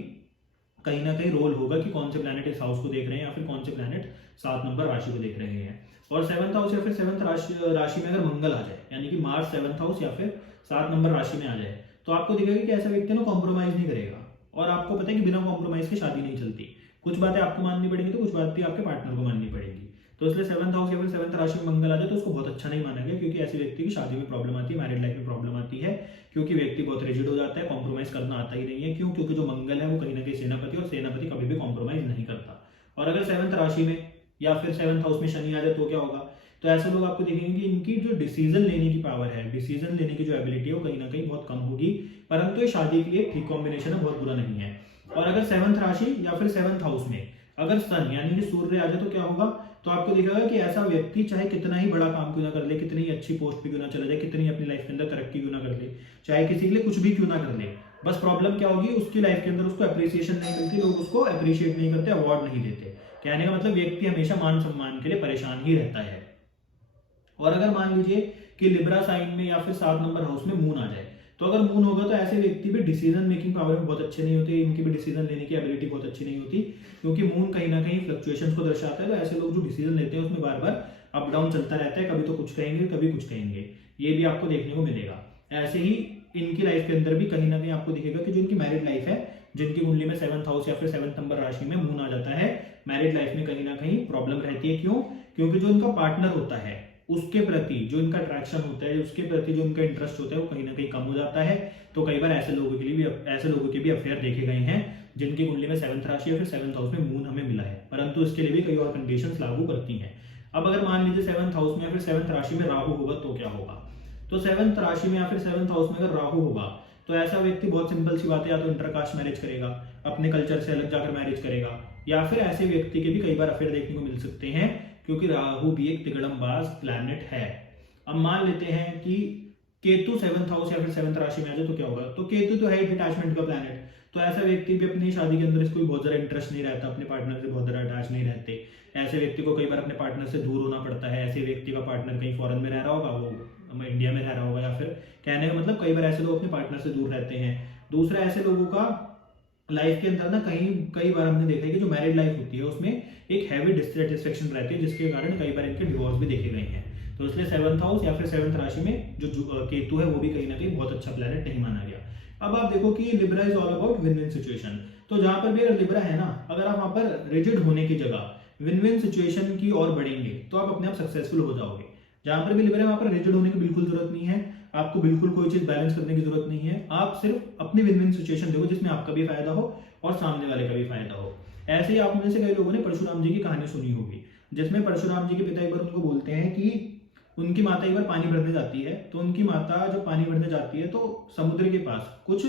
कहीं ना कहीं रोल होगा कि कौन से प्लैनेट इस हाउस को देख रहे हैं या फिर कौन से प्लैनेट 7 नंबर राशि को देख रहे हैं। और 7th हाउस या फिर 7th राशि में अगर मंगल आ जाए यानी कि मार्स 7th हाउस या फिर 7 नंबर राशि में आ जाए तो आपको दिखेगा कि ऐसा व्यक्ति ना कॉम्प्रोमाइज नहीं करेगा। और आपको पता है कि बिना कॉम्प्रोमाइज के शादी नहीं चलती, कुछ बातें आपको माननी पड़ेंगी तो कुछ बातें आपके पार्टनर को माननी पड़ेगी। तो इसलिए 7th हाउस या फिर 7th राशि में मंगल आ जाए तो उसको बहुत अच्छा नहीं माना गया, क्योंकि ऐसे व्यक्ति की शादी में प्रॉब्लम आती है, मैरिड लाइफ में प्रॉब्लम आती है, क्योंकि व्यक्ति बहुत रिजिड हो जाता है, कॉम्प्रोमाइज करना आता ही नहीं है। क्यों? क्योंकि जो मंगल है वो कहीं ना कहीं सेनापति, और सेनापति कभी भी कॉम्प्रोमाइज नहीं करता। और अगर 7th राशि में या फिर 7th हाउस में शनि आ जाए तो क्या होगा, तो ऐसे लोग आपको देखेंगे कि इनकी जो डिसीजन लेने की पावर है, डिसीजन लेने की जो एबिलिटी है वो कहीं ना कहीं बहुत कम होगी। परंतु ये शादी के लिए ठीक कॉम्बिनेशन है, बहुत बुरा नहीं है। और अगर 7th राशि या फिर 7th हाउस में अगर सन यानी कि सूर्य आ जाए तो क्या होगा, तो आपको दिखेगा कि ऐसा व्यक्ति चाहे कितना ही बड़ा काम क्यों ना कर ले, कितनी अच्छी पोस्ट पे क्यों ना चले जाए, कितनी अपनी लाइफ के अंदर तरक्की क्यों ना कर ले, चाहे किसी के लिए कुछ भी क्यों ना कर ले, बस प्रॉब्लम क्या होगी, उसकी लाइफ के अंदर उसको अप्रिसिएशन नहीं मिलती, लोग उसको अप्रिशिएट नहीं करते, अवार्ड नहीं देते। कहने का मतलब व्यक्ति हमेशा मान सम्मान के लिए परेशान ही रहता है। और अगर मान लीजिए कि लिब्रा साइन में या फिर 7 नंबर हाउस में मून आ जाए, तो अगर मून होगा तो ऐसे व्यक्ति भी डिसीजन मेकिंग पावर में बहुत अच्छे नहीं होते, इनकी भी डिसीजन लेने की एबिलिटी बहुत अच्छी नहीं होती, क्योंकि मून कहीं ना कहीं फ्लक्चुएशंस को दर्शाता है। तो ऐसे लोग जो डिसीजन लेते हैं उसमें बार बार अप डाउन चलता रहता है, कभी तो कुछ कहेंगे कभी कुछ कहेंगे, ये भी आपको देखने को मिलेगा। ऐसे ही इनकी लाइफ के अंदर भी कहीं ना कहीं आपको दिखेगा कि जो इनकी मैरिड लाइफ है, जिनकी कुंडली में 7th हाउस या फिर 7th नंबर राशि में मून आ जाता है, मैरिड लाइफ में कहीं ना कहीं प्रॉब्लम रहती है। क्यों? क्योंकि जो इनका पार्टनर होता है उसके प्रति जो इनका अट्रैक्शन होता है, उसके प्रति जो इनका इंटरेस्ट होता है, वो कहीं ना कहीं कम हो जाता है। तो कई बार ऐसे लोगों के भी अफेयर देखे गए हैं जिनकी कुंडली में 7th राशि या फिर 7th हाउस में मून हमें मिला है, परंतु इसके लिए भी कई और कंडीशंस लागू करती हैं। अब अगर मान लीजिए 7th हाउस में या फिर 7th राशि में राहु होगा तो क्या होगा? तो 7th राशि में या फिर 7th हाउस में अगर राहु होगा तो ऐसा व्यक्ति बहुत सिंपल सी बात है, या तो इंटरकास्ट मैरिज करेगा, अपने कल्चर से अलग जाकर मैरिज करेगा, या फिर ऐसे व्यक्ति के भी कई बार अफेयर देखने को मिल सकते हैं, क्योंकि राहु भी एक तिगड़मबाज प्लैनेट है। अब मान लेते हैं कि केतु 7th हाउस या फिर 7th राशि में आ जाए तो क्या होगा? तो केतु तो है डिटैचमेंट का प्लैनेट, तो ऐसा व्यक्ति भी अपनी शादी के अंदर इसको बहुत ज्यादा इंटरेस्ट नहीं रहता, अपने पार्टनर से बहुत ज्यादा अटैच नहीं रहते। ऐसे व्यक्ति को कई बार अपने पार्टनर से दूर होना पड़ता है। ऐसे व्यक्ति का पार्टनर कहीं फॉरेन में रह रहा होगा, वो इंडिया में रह रहा होगा, या फिर कहने का मतलब कई बार ऐसे लोग अपने पार्टनर से दूर रहते हैं। दूसरा, ऐसे लोगों का लाइफ के अंदर ना कई बार हमने देखा है कि जो मैरिड लाइफ होती है उसमें एक हैवी डिससेटिस्फेक्शन रहती है, जिसके कारण कई बार इनके डिवोर्स भी देखे गए हैं। तो इसलिए 7th हाउस या फिर 7th राशि में जो केतु है वो भी कहीं ना कहीं बहुत अच्छा प्लैनेट नहीं माना गया। अब आप देखो कि Libra is all about win win situation. तो जहां पर भी अगर लिब्रा है ना, अगर आप वहां पर रिजिड होने की जगह विन विन सिचुएशन की ओर बढ़ेंगे तो आप अपने आप सक्सेसफुल हो जाओगे। जहां पर भी लिब्रा है वहां पर रिजिड होने की बिल्कुल जरूरत नहीं है, आपको बिल्कुल कोई चीज बैलेंस करने की जरूरत नहीं है। आप सिर्फ अपनी विन विन सिचुएशन देखो जिसमें आपका भी फायदा हो और सामने वाले का भी फायदा हो। ऐसे ही आप में से कई लोगों ने परशुराम जी की कहानी सुनी होगी, जिसमें परशुराम जी के पिता एक बार उनको बोलते हैं कि उनकी माता एक बार पानी भरने जाती है। तो उनकी माता जब पानी भरने जाती है तो समुद्र के पास कुछ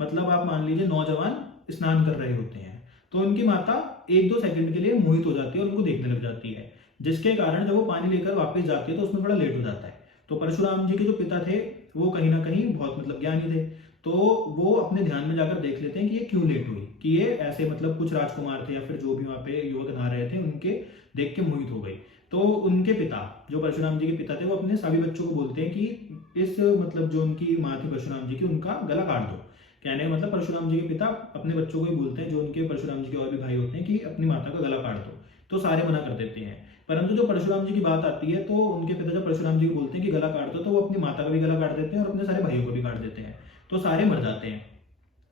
मतलब आप मान लीजिए नौजवान स्नान कर रहे होते हैं, तो उनकी माता 1-2 सेकंड के लिए मोहित हो जाती है और उनको देखने लग जाती है, जिसके कारण जब वो पानी लेकर वापस जाती है तो उसमें थोड़ा लेट हो जाता है। तो परशुराम जी के जो पिता थे वो कहीं ना कहीं बहुत मतलब ज्ञानी थे, तो वो अपने ध्यान में जाकर देख लेते हैं कि ये क्यों लेट हुई, कि ये ऐसे मतलब कुछ राजकुमार थे या फिर जो भी वहां पे युवक नहा रहे थे उनके देख के मोहित हो गई। तो उनके पिता जो परशुराम जी के पिता थे वो अपने सभी बच्चों को बोलते हैं कि इस मतलब जो उनकी माँ थी परशुराम जी की, उनका गला काट दो। कहने का मतलब परशुराम जी के पिता अपने बच्चों को ही बोलते हैं, जो उनके परशुराम जी के और भी भाई होते हैं, कि अपनी माता का गला काट दो। तो सारे मना कर देते हैं, परंतु जो परशुराम जी की बात आती है तो उनके पिता जब परशुराम जी को बोलते हैं कि गला काट दो, तो वो अपनी माता का भी गला काट देते हैं और अपने सारे भाइयों को भी काट देते हैं, तो सारे मर जाते हैं।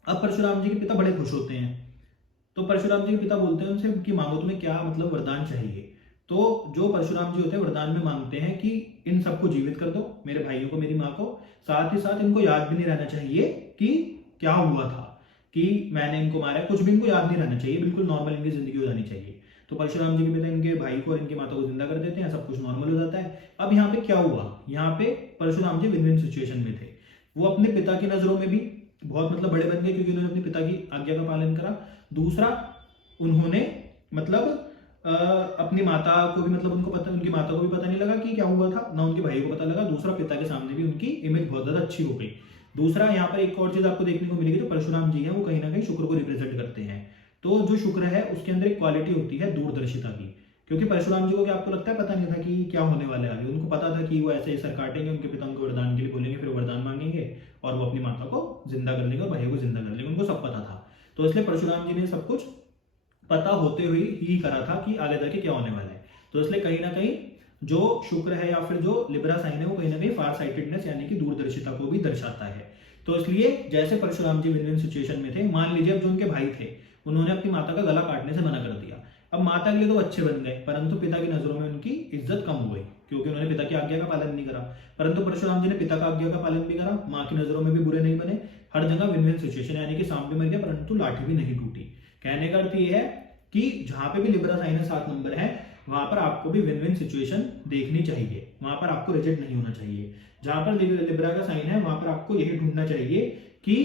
अब परशुराम जी के पिता बड़े खुश होते हैं, तो परशुराम जी के पिता बोलते हैं उनसे कि मांगो तुम्हें क्या मतलब वरदान चाहिए। तो जो परशुराम जी होते हैं वरदान में मांगते हैं कि इन सबको जीवित कर दो, मेरे भाइयों को मेरी माँ को, साथ ही साथ इनको याद भी नहीं रहना चाहिए कि क्या हुआ था, कि मैंने इनको मारा है, कुछ भी इनको याद नहीं रहना चाहिए, बिल्कुल नॉर्मल इनकी जिंदगी हो जानी चाहिए। तो परशुराम जी के पिता इनके भाई को और इनकी माता को जिंदा कर देते हैं, सब कुछ नॉर्मल हो जाता है। अब यहाँ पे क्या हुआ, यहाँ पे परशुराम जी विन विन सिचुएशन में थे। वो अपने पिता की नजरों में भी बहुत मतलब बड़े बन गए, क्योंकि उन्होंने अपने पिता की आज्ञा का पालन करा। दूसरा, उन्होंने मतलब अपनी माता को भी मतलब उनकी माता को भी पता नहीं लगा कि क्या हुआ था, ना उनके भाई को पता लगा। दूसरा, पिता के सामने भी उनकी इमेज बहुत ज्यादा अच्छी हो गई। दूसरा, यहाँ पर एक और चीज आपको देखने को मिलेगी, जो परशुराम जी है वो कहीं ना कहीं शुक्र को रिप्रेजेंट करते हैं। तो जो शुक्र है उसके अंदर एक क्वालिटी होती है दूरदर्शिता की, क्योंकि परशुराम जी को क्या आपको लगता है पता नहीं था कि क्या होने वाला है आगे। उनको पता था कि वो ऐसे सर काटेंगे, उनके पिता उनको वरदान के लिए बोलेंगे, फिर वरदान मांगेंगे और वो अपनी माता को जिंदा कर लेंगे और भाइयों को जिंदा कर लेंगे, उनको सब पता था। तो इसलिए परशुराम जी ने सब कुछ पता होते हुए ही करा था कि आगे जाके क्या होने वाला है। तो इसलिए कहीं ना कहीं जो शुक्र है या फिर जो लिब्रा साइन है वो कहीं ना कहीं फार साइटेडनेस यानी कि दूरदर्शिता को भी दर्शाता है। तो इसलिए जैसे परशुराम जी विन विन सिचुएशन में थे, मान लीजिए अब जो उनके भाई थे उन्होंने अपनी माता का गला काटने से मना कर दिया। अब माता के लिए तो अच्छे बन गए, परंतु पिता की नजरों में उनकी इज्जत कम हो गई, क्योंकि उन्होंने पिता की आज्ञा का पालन नहीं करा। परंतु परशुराम जी ने पिता का आज्ञा का पालन भी करा, माँ की नजरों में भी बुरे नहीं बने। हर जगह विन विन सिचुएशन, यानी कि सांप भी मर गया परंतु लाठी भी नहीं टूटी। कहने का अर्थ ये है कि जहां पे भी लिब्रा साइन है 7 नंबर है, वहां पर आपको भी विन विन सिचुएशन देखनी चाहिए, वहां पर आपको रिजेक्ट नहीं होना चाहिए। जहां पर लिब्रा का साइन है वहां पर आपको यही ढूंढना चाहिए कि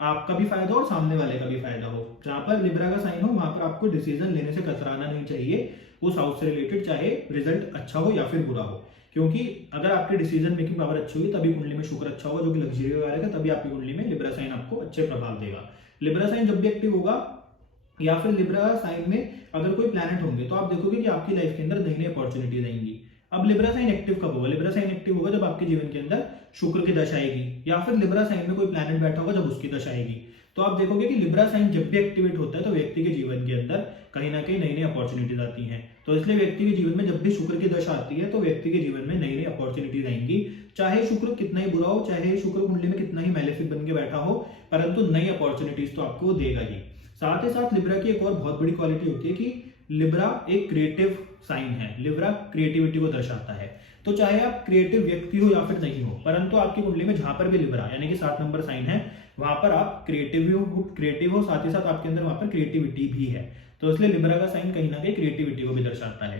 आपका भी फायदा हो और सामने वाले का भी फायदा हो। जहां पर लिब्रा का साइन हो वहां पर आपको डिसीजन लेने से कतराना नहीं चाहिए, उस हाउस से रिलेटेड, चाहे रिजल्ट अच्छा हो या फिर बुरा हो। क्योंकि अगर आपकी डिसीजन मेकिंग पावर अच्छी होगी तभी कुंडली में शुक्र अच्छा होगा, जो कि लग्जरी में रहेगा, तभी आपकी कुंडली में लिब्रा साइन आपको अच्छे प्रभाव देगा। लिब्रा साइन जब भी एक्टिव होगा या फिर लिब्रा साइन में अगर कोई प्लैनेट होंगे तो आप देखोगे कि आपकी लाइफ के अंदर नई नई अपॉर्चुनिटीज आएंगी। अब लिब्रा साइन एक्टिव कब होगा? लिब्रा साइन एक्टिव होगा जब आपके जीवन के अंदर शुक्र की दशा आएगी या फिर लिब्रा साइन में कोई प्लैनेट बैठा होगा जब उसकी दशा आएगी। तो आप देखोगे कि लिब्रा साइन जब भी एक्टिवेट होता है तो व्यक्ति के जीवन के अंदर कहीं ना कहीं नई नई अपॉर्चुनिटीज आती हैं। तो इसलिए व्यक्ति के जीवन में जब भी शुक्र की दशा आती है तो व्यक्ति के जीवन में नई नई अपॉर्चुनिटीज आएंगी। चाहे शुक्र कितना ही बुरा हो, चाहे शुक्र कुंडली में कितना ही मैलेफिक बन के बैठा हो, परंतु नई अपॉर्चुनिटीज तो आपको देगा ही। साथ ही साथ लिब्रा की एक और बहुत बड़ी क्वालिटी होती है कि लिब्रा एक क्रिएटिव साइन है। लिब्रा क्रिएटिविटी को दर्शाता है। तो चाहे आप क्रिएटिव व्यक्ति हो या फिर नहीं हो, परंतु आपकी कुंडली में जहां पर भी लिब्रा यानी कि 7 नंबर साइन है वहां पर आप क्रिएटिव हो, साथ ही साथ आपके अंदर वहां पर क्रिएटिविटी भी है। तो इसलिए लिब्रा का साइन कहीं ना कहीं क्रिएटिविटी को भी दर्शाता है।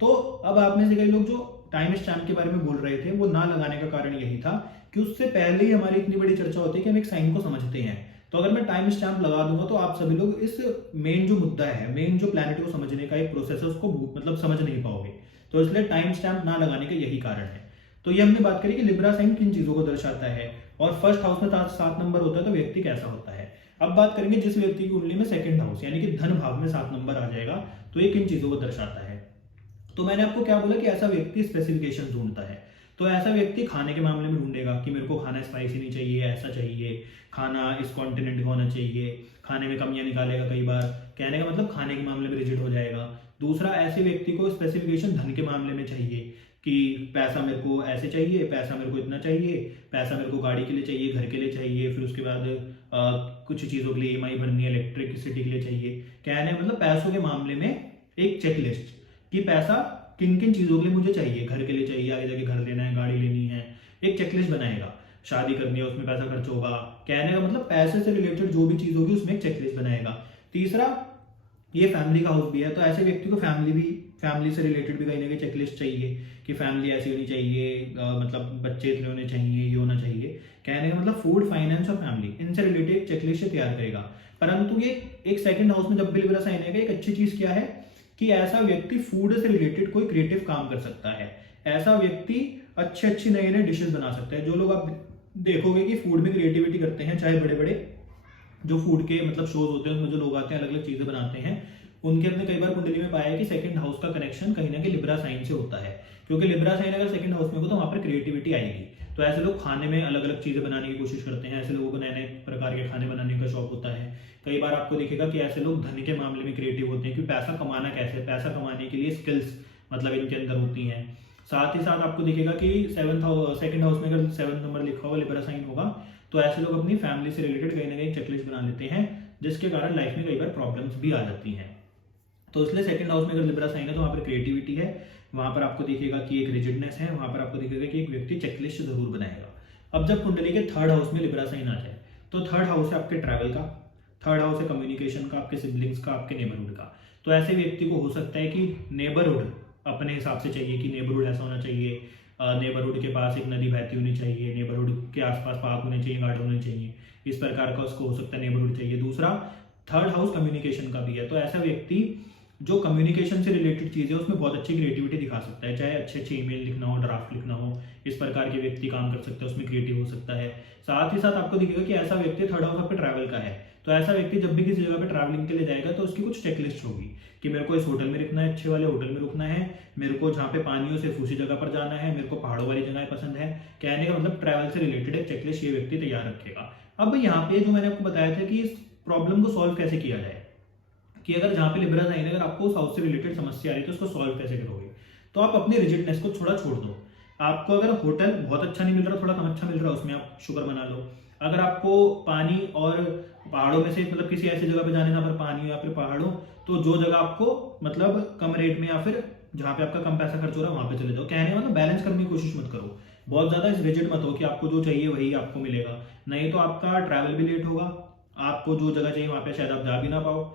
तो अब आप में से कई लोग जो टाइम स्टैम्प के बारे में बोल रहे थे वो ना लगाने का कारण यही था कि उससे पहले ही हमारी इतनी बड़ी चर्चा होती है कि हम एक साइन को समझते हैं। तो अगर मैं टाइम स्टैम्प लगा दूंगा तो आप सभी लोग इस मेन जो मुद्दा है, मेन जो प्लैनेट को समझने का एक प्रोसेस है उसको मतलब समझ नहीं पाओगे। तो इसलिए टाइम स्टैम्प ना लगाने का यही कारण है। तो ये हमने बात करी कि लिब्रा साइन किन चीजों को दर्शाता है और फर्स्ट हाउस में 7 नंबर होता है तो व्यक्ति कैसा होता है। अब बात करेंगे जिस व्यक्ति की कुंडली में सेकंड हाउस यानी कि धन भाव में 7 नंबर आ जाएगा तो ये किन चीजों को दर्शाता है। तो मैंने आपको क्या बोला कि ऐसा व्यक्ति स्पेसिफिकेशन ढूंढता है। तो ऐसा व्यक्ति खाने के मामले में ढूंढेगा कि मेरे को खाना स्पाइसी नहीं चाहिए, ऐसा चाहिए, खाना इस कॉन्टिनेंट का होना चाहिए, खाने में कमियां निकालेगा। कई बार कहने का मतलब खाने के मामले में रिजिड हो जाएगा। दूसरा, ऐसे व्यक्ति को स्पेसिफिकेशन धन के मामले में चाहिए कि पैसा मेरे को ऐसे चाहिए, पैसा मेरे को इतना चाहिए, पैसा मेरे को गाड़ी के लिए चाहिए, घर के लिए चाहिए, फिर उसके बाद कुछ चीज़ों के लिए EMI भरनी है, इलेक्ट्रिसिटी के लिए चाहिए। कहने मतलब पैसों के मामले में एक चेकलिस्ट कि पैसा किन किन चीज़ों के लिए मुझे चाहिए, घर के लिए चाहिए, आगे जाके घर लेना है, गाड़ी लेनी है, एक चेकलिस्ट बनाएगा। शादी करनी है उसमें पैसा खर्च होगा। कहने का मतलब पैसे से रिलेटेड जो भी चीज़ होगी उसमें एक चेकलिस्ट बनाएगा। तीसरा, ये फैमिली का हाउस भी है तो ऐसे व्यक्ति को फैमिली से रिलेटेड भी कहीं ना कहीं चेकलिस्ट चाहिए कि फैमिली ऐसी होनी चाहिए, मतलब बच्चे इतने होने चाहिए, ये होना चाहिए। कहने का मतलब फूड, फाइनेंस और फैमिली, इनसे रिलेटेड चेकलिस्ट तैयार करेगा। परंतु ये एक सेकंड हाउस में जब भी लिब्रा साइन आएगा, एक अच्छी चीज क्या है कि ऐसा व्यक्ति फूड से रिलेटेड कोई क्रिएटिव काम कर सकता है। ऐसा व्यक्ति अच्छी नए नए डिशेस बना सकता है। जो लोग आप देखोगे कि फूड में क्रिएटिविटी करते हैं, चाहे बड़े बड़े जो फूड के मतलब शोज होते हैं उसमें जो लोग आते हैं अलग अलग चीजें बनाते हैं, उनके अपने कई बार कुंडली में पाया है कि सेकंड हाउस का कनेक्शन कहीं ना कहीं लिब्रा साइन से होता है। क्योंकि लिब्रा साइन अगर सेकंड हाउस में हो तो वहां पर क्रिएटिविटी आएगी। तो ऐसे लोग खाने में अलग अलग चीजें बनाने की कोशिश करते हैं। ऐसे लोगों को नए नए प्रकार के खाने बनाने का शौक होता है। कई बार आपको दिखेगा कि ऐसे लोग धन के मामले में क्रिएटिव होते हैं कि पैसा कमाना कैसे, पैसा कमाने के लिए स्किल्स मतलब इनके अंदर होती हैं। साथ ही साथ आपको दिखेगा कि सेकंड हाउस में अगर 7 नंबर लिखा होगा, लिब्रा साइन होगा, तो ऐसे लोग अपनी फैमिली से रिलेटेड कहीं ना कहीं चेकलिस्ट बना लेते हैं, जिसके कारण लाइफ में कई बार प्रॉब्लम्स भी आ जाती हैं। तो इसलिए सेकंड हाउस में अगर लिब्रा साइन है तो वहां पर क्रिएटिविटी है, वहां पर आपको दिखेगा कि एक रिजिडनेस है, वहां पर आपको दिखेगा कि एक व्यक्ति चेकलिस्ट जरूर बनाएगा। अब जब कुंडली के थर्ड हाउस में लिब्रा साइन आ जाए तो थर्ड हाउस है आपके ट्रैवल का, थर्ड हाउस है कम्युनिकेशन का, आपके सिबलिंग्स का, आपके नेबरहुड का। तो ऐसे व्यक्ति को हो सकता है कि नेबरहुड अपने हिसाब से चाहिए कि नेबरहुड ऐसा होना चाहिए, नेबरहुड के पास एक नदी बहती होनी चाहिए, नेबरहुड के आसपास पार्क होने चाहिए, गार्डन होने चाहिए, इस प्रकार का उसको हो सकता है नेबरहुड चाहिए। दूसरा, थर्ड हाउस कम्युनिकेशन का भी है। तो ऐसा व्यक्ति जो कम्युनिकेशन से रिलेटेड चीज़ है उसमें बहुत अच्छी क्रिएटिविटी दिखा सकता है। चाहे अच्छे ईमेल लिखना हो, ड्राफ्ट लिखना हो, इस प्रकार के व्यक्ति काम कर सकता है, उसमें क्रिएटिव हो सकता है। साथ ही साथ आपको दिखेगा कि ऐसा व्यक्ति थर्ड हाउस आपके ट्रैवल का है। तो ऐसा व्यक्ति जब भी किसी जगह पे ट्रैवलिंग के लिए जाएगा तो उसकी कुछ चेकलिस्ट होगी कि मेरे को इस होटल में रुकना है, अच्छे वाले होटल में रुकना है, मेरे को जहाँ पे पानी हो सिर्फ उसी जगह पर जाना है, मेरे को पहाड़ों वाली जगह पसंद है। कहने का मतलब ट्रैवल से रिलेटेड एक चेकलिस्ट ये व्यक्ति तैयार रखेगा। अब यहाँ पे जो मैंने आपको बताया था कि इस प्रॉब्लम को सॉल्व कैसे किया जाए, कि अगर जहाँ पे लिब्रा साइन है, अगर आपको उस हाउस से रिलेटेड समस्या आ रही है तो उसको सॉल्व कैसे करोगे। तो आप अपनी रिजिडनेस को थोड़ा छोड़ दो। आपको अगर होटल बहुत अच्छा नहीं मिल रहा, थोड़ा कम अच्छा मिल रहा है, उसमें आप शुक्र मना लो। अगर आपको पानी और पहाड़ों में से मतलब किसी ऐसी जगह पे जाने जहाँ पर पानी हो या फिर पहाड़ों, तो जो जगह आपको मतलब कम रेट में या फिर जहाँ पे आपका कम पैसा खर्च हो रहा है वहां पे चले जाओ। कहने मतलब बैलेंस करने की कोशिश मत करो, बहुत ज्यादा इस रिजिड मत हो कि आपको जो चाहिए वही आपको मिलेगा। नहीं तो आपका ट्रैवल भी लेट होगा, आपको जो जगह चाहिए वहां पे शायद आप जा भी ना पाओ।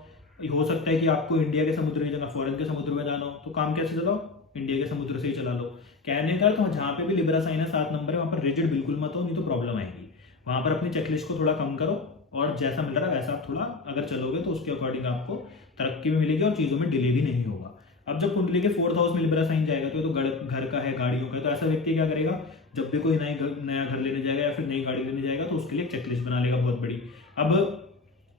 हो सकता है कि आपको इंडिया के समुद्र की जगह फॉरेन के समुद्र में जाना हो, तो काम कैसे चलाओ, इंडिया के समुद्र से ही चला लो। कहने का तो जहाँ पे भी लिब्रा साइन है 7 नंबर है वहां पर रिजिड बिल्कुल मत हो, नहीं तो प्रॉब्लम आएगी। वहां पर अपनी चेकलिस्ट को थोड़ा कम करो और जैसा मिल रहा है वैसा आप थोड़ा अगर चलोगे तो उसके अकॉर्डिंग आपको तरक्की भी मिलेगी और चीज़ों में डिले भी नहीं होगा। अब जब कुंडली के 4th हाउस में लिब्रा साइन जाएगा तो ये तो घर का है, गाड़ियों का है, तो ऐसा व्यक्ति क्या करेगा, जब भी कोई नया घर लेने जाएगा या फिर नई गाड़ी लेने जाएगा तो उसके लिए चेकलिस्ट बना लेगा बहुत बड़ी। अब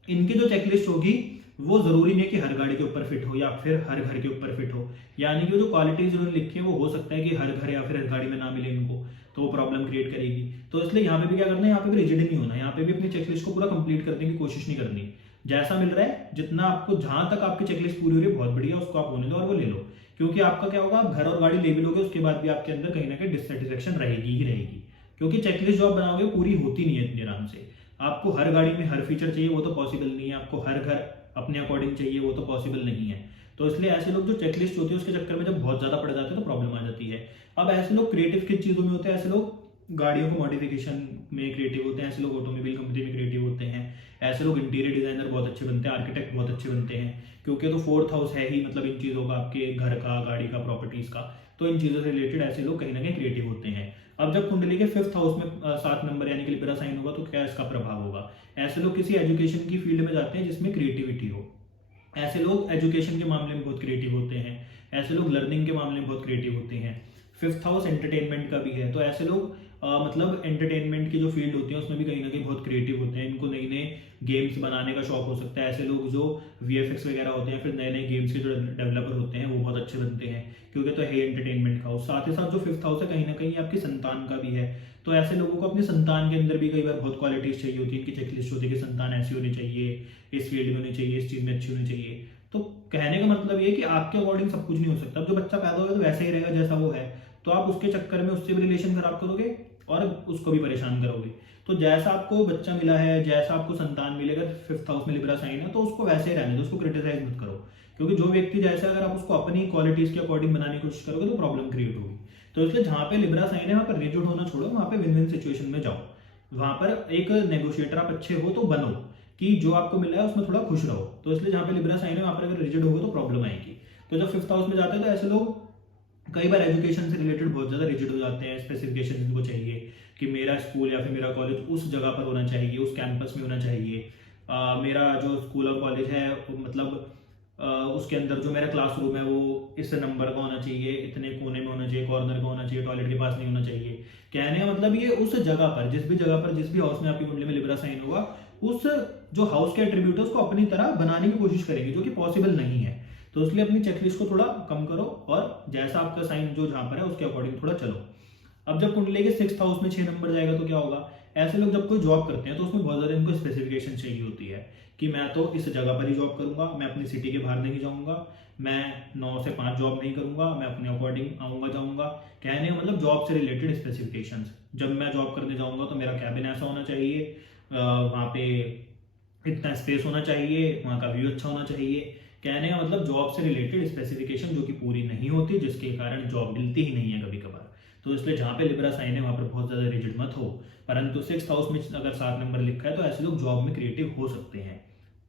इनकी जो चेकलिस्ट होगी वो जरूरी नहीं है कि हर गाड़ी के ऊपर फिट हो या फिर हर घर के ऊपर फिट हो, यानी कि जो क्वालिटीज उन्होंने लिखी है वो हो सकता है कि हर घर या फिर हर गाड़ी में ना मिले इनको, तो वो प्रॉब्लम क्रिएट करेगी। तो इसलिए यहाँ पे भी क्या करना है, यहाँ पे भी रिजिड नहीं होना, यहाँ पे भी अपनी चेकलिस्ट को पूरा कंप्लीट करने की कोशिश नहीं करनी। जैसा मिल रहा है, जितना आपको, जहां तक आपकी चेकलिस्ट पूरी हो रही है बहुत बढ़िया, उसको आप होने दो और वो ले लो, क्योंकि आपका क्या होगा, आप घर और गाड़ी ले भी लोगे उसके बाद भी आपके अंदर कहीं ना कहीं डिससेटिस्फेक्शन रहेगी ही रहेगी, क्योंकि चेकलिस्ट जो आप बनाओगे पूरी होती नहीं है इतनी आराम से। आपको हर गाड़ी में हर फीचर चाहिए वो तो पॉसिबल नहीं है, आपको हर घर अपने अकॉर्डिंग चाहिए वो तो पॉसिबल नहीं है। तो इसलिए ऐसे लोग जो चेकलिस्ट होती है उसके चक्कर में जब बहुत ज्यादा पड़ जाते हैं तो प्रॉब्लम आ जाती है। अब ऐसे लोग क्रिएटिव किस चीजों में होते हैं, ऐसे लोग गाड़ियों को मॉडिफिकेशन में क्रिएटिव होते हैं, ऐसे लोग ऑटोमोबाइल कंपनी में क्रिएटिव होते हैं, ऐसे लोग इंटीरियर डिजाइनर बहुत अच्छे बनते हैं, आर्किटेक्ट बहुत अच्छे बनते हैं, क्योंकि तो 4th हाउस है ही मतलब इन चीजों का, आपके घर का, गाड़ी का, प्रॉपर्टीज का, तो इन चीजों से रिलेटेड ऐसे लोग कहीं ना कहीं क्रिएटिव होते हैं। अब जब कुंडली के 5th हाउस में 7 नंबर यानी कि लिब्रा साइन होगा तो क्या इसका प्रभाव होगा, ऐसे लोग किसी एजुकेशन की फील्ड में जाते हैं जिसमें क्रिएटिविटी हो, ऐसे लोग एजुकेशन के मामले में बहुत क्रिएटिव होते हैं, ऐसे लोग लर्निंग के मामले में बहुत क्रिएटिव होते हैं। 5th हाउस एंटरटेनमेंट का भी है, तो ऐसे लोग मतलब एंटरटेनमेंट की जो फील्ड होती है उसमें भी कहीं ना कहीं बहुत क्रिएटिव होते हैं, इनको नई नई गेम्स बनाने का शौक हो सकता है। ऐसे लोग जो VFX वगैरह होते हैं, फिर नए नए गेम्स के जो डेवलपर होते हैं वो बहुत अच्छे बनते हैं, क्योंकि तो है एंटरटेनमेंट का। साथ ही साथ जो 5th हाउस है कहीं ना कहीं आपकी संतान का भी है, तो ऐसे लोगों को अपनी संतान के अंदर भी कई बार बहुत क्वालिटीज चाहिए होती है, इनकी चेकलिस्ट होती है कि संतान ऐसी होनी चाहिए, इस फील्ड में होनी चाहिए, इस चीज में अच्छी होनी चाहिए। तो कहने का मतलब ये कि आपके अकॉर्डिंग सब कुछ नहीं हो सकता। अब जो बच्चा पैदा होगा तो वैसा ही रहेगा जैसा वो है, तो आप उसके चक्कर में उससे भी रिलेशन खराब करोगे और उसको भी परेशान करोगे। तो जैसा आपको बच्चा मिला है, जैसा आपको संतान मिलेगा, 5th हाउस में लिब्रा साइन है तो उसको वैसे ही रहने दो, उसको क्रिटिसाइज मत करो, क्योंकि जो व्यक्ति जैसा अगर आप उसको अपनी क्वालिटीज के अकॉर्डिंग बनाने की कोशिश करोगे तो प्रॉब्लम क्रिएट होगी। तो इसलिए जहां पे लिब्रा साइन है वहां पर रिजिड होना छोड़ो, वहां पे विन विन सिचुएशन में जाओ, वहां पर एक नेगोशिएटर आप अच्छे हो तो बनो कि जो आपको मिला है उसमें थोड़ा खुश रहो। तो इसलिए जहां पे लिब्रा साइन है वहां पर अगर रिजिड होगा तो प्रॉब्लम आएगी। तो जब 5th हाउस में जाते हैं तो ऐसे लोग कई बार एजुकेशन से रिलेटेड बहुत ज्यादा रिजिड हो जाते हैं, स्पेसिफिकेशन इनको चाहिए कि मेरा स्कूल या फिर मेरा कॉलेज उस जगह पर होना चाहिए, उस कैंपस में होना चाहिए, मेरा जो स्कूल और कॉलेज है मतलब उसके अंदर जो मेरा क्लासरूम है वो इस नंबर का होना चाहिए, इतने कोने में होना चाहिए, कॉर्नर का होना चाहिए, टॉयलेट के पास नहीं होना चाहिए। कहने का मतलब ये उस जगह पर, जिस भी जगह पर, जिस भी हाउस में आपकी कुंडली में लिब्रा साइन होगा, उस जो हाउस के एट्रीब्यूट है उसको अपनी तरह बनाने की कोशिश करेंगे, जो कि पॉसिबल नहीं है। तो इसलिए अपनी चेकलिस्ट को थोड़ा कम करो और जैसा आपका साइन जो जहां पर है उसके अकॉर्डिंग थोड़ा चलो। अब जब कुंडली के 6th हाउस में 6 नंबर जाएगा तो क्या होगा, ऐसे लोग जब कोई जॉब करते हैं तो उसमें बहुत ज्यादा इनको स्पेसिफिकेशन चाहिए होती है कि मैं तो इस जगह पर ही जॉब करूंगा, मैं अपनी सिटी के बाहर नहीं जाऊंगा, मैं 9 से 5 जॉब नहीं करूंगा, मैं अपने अकॉर्डिंग आऊंगा जाऊंगा। कहने का मतलब जॉब से रिलेटेड स्पेसिफिकेशंस, जब मैं जॉब करने जाऊंगा तो मेरा कैबिन ऐसा होना चाहिए, वहां पे इतना स्पेस होना चाहिए, वहां का व्यू अच्छा होना चाहिए। कहने का मतलब जॉब से रिलेटेड स्पेसिफिकेशन जो कि पूरी नहीं होती, जिसके कारण जॉब मिलती ही नहीं है कभी कभार। तो इसलिए जहां पे लिब्रा साइन है वहां पर बहुत ज्यादा रिजिड मत हो, परंतु 6th हाउस में अगर 7 नंबर लिखा है तो ऐसे लोग जॉब में क्रिएटिव हो सकते हैं,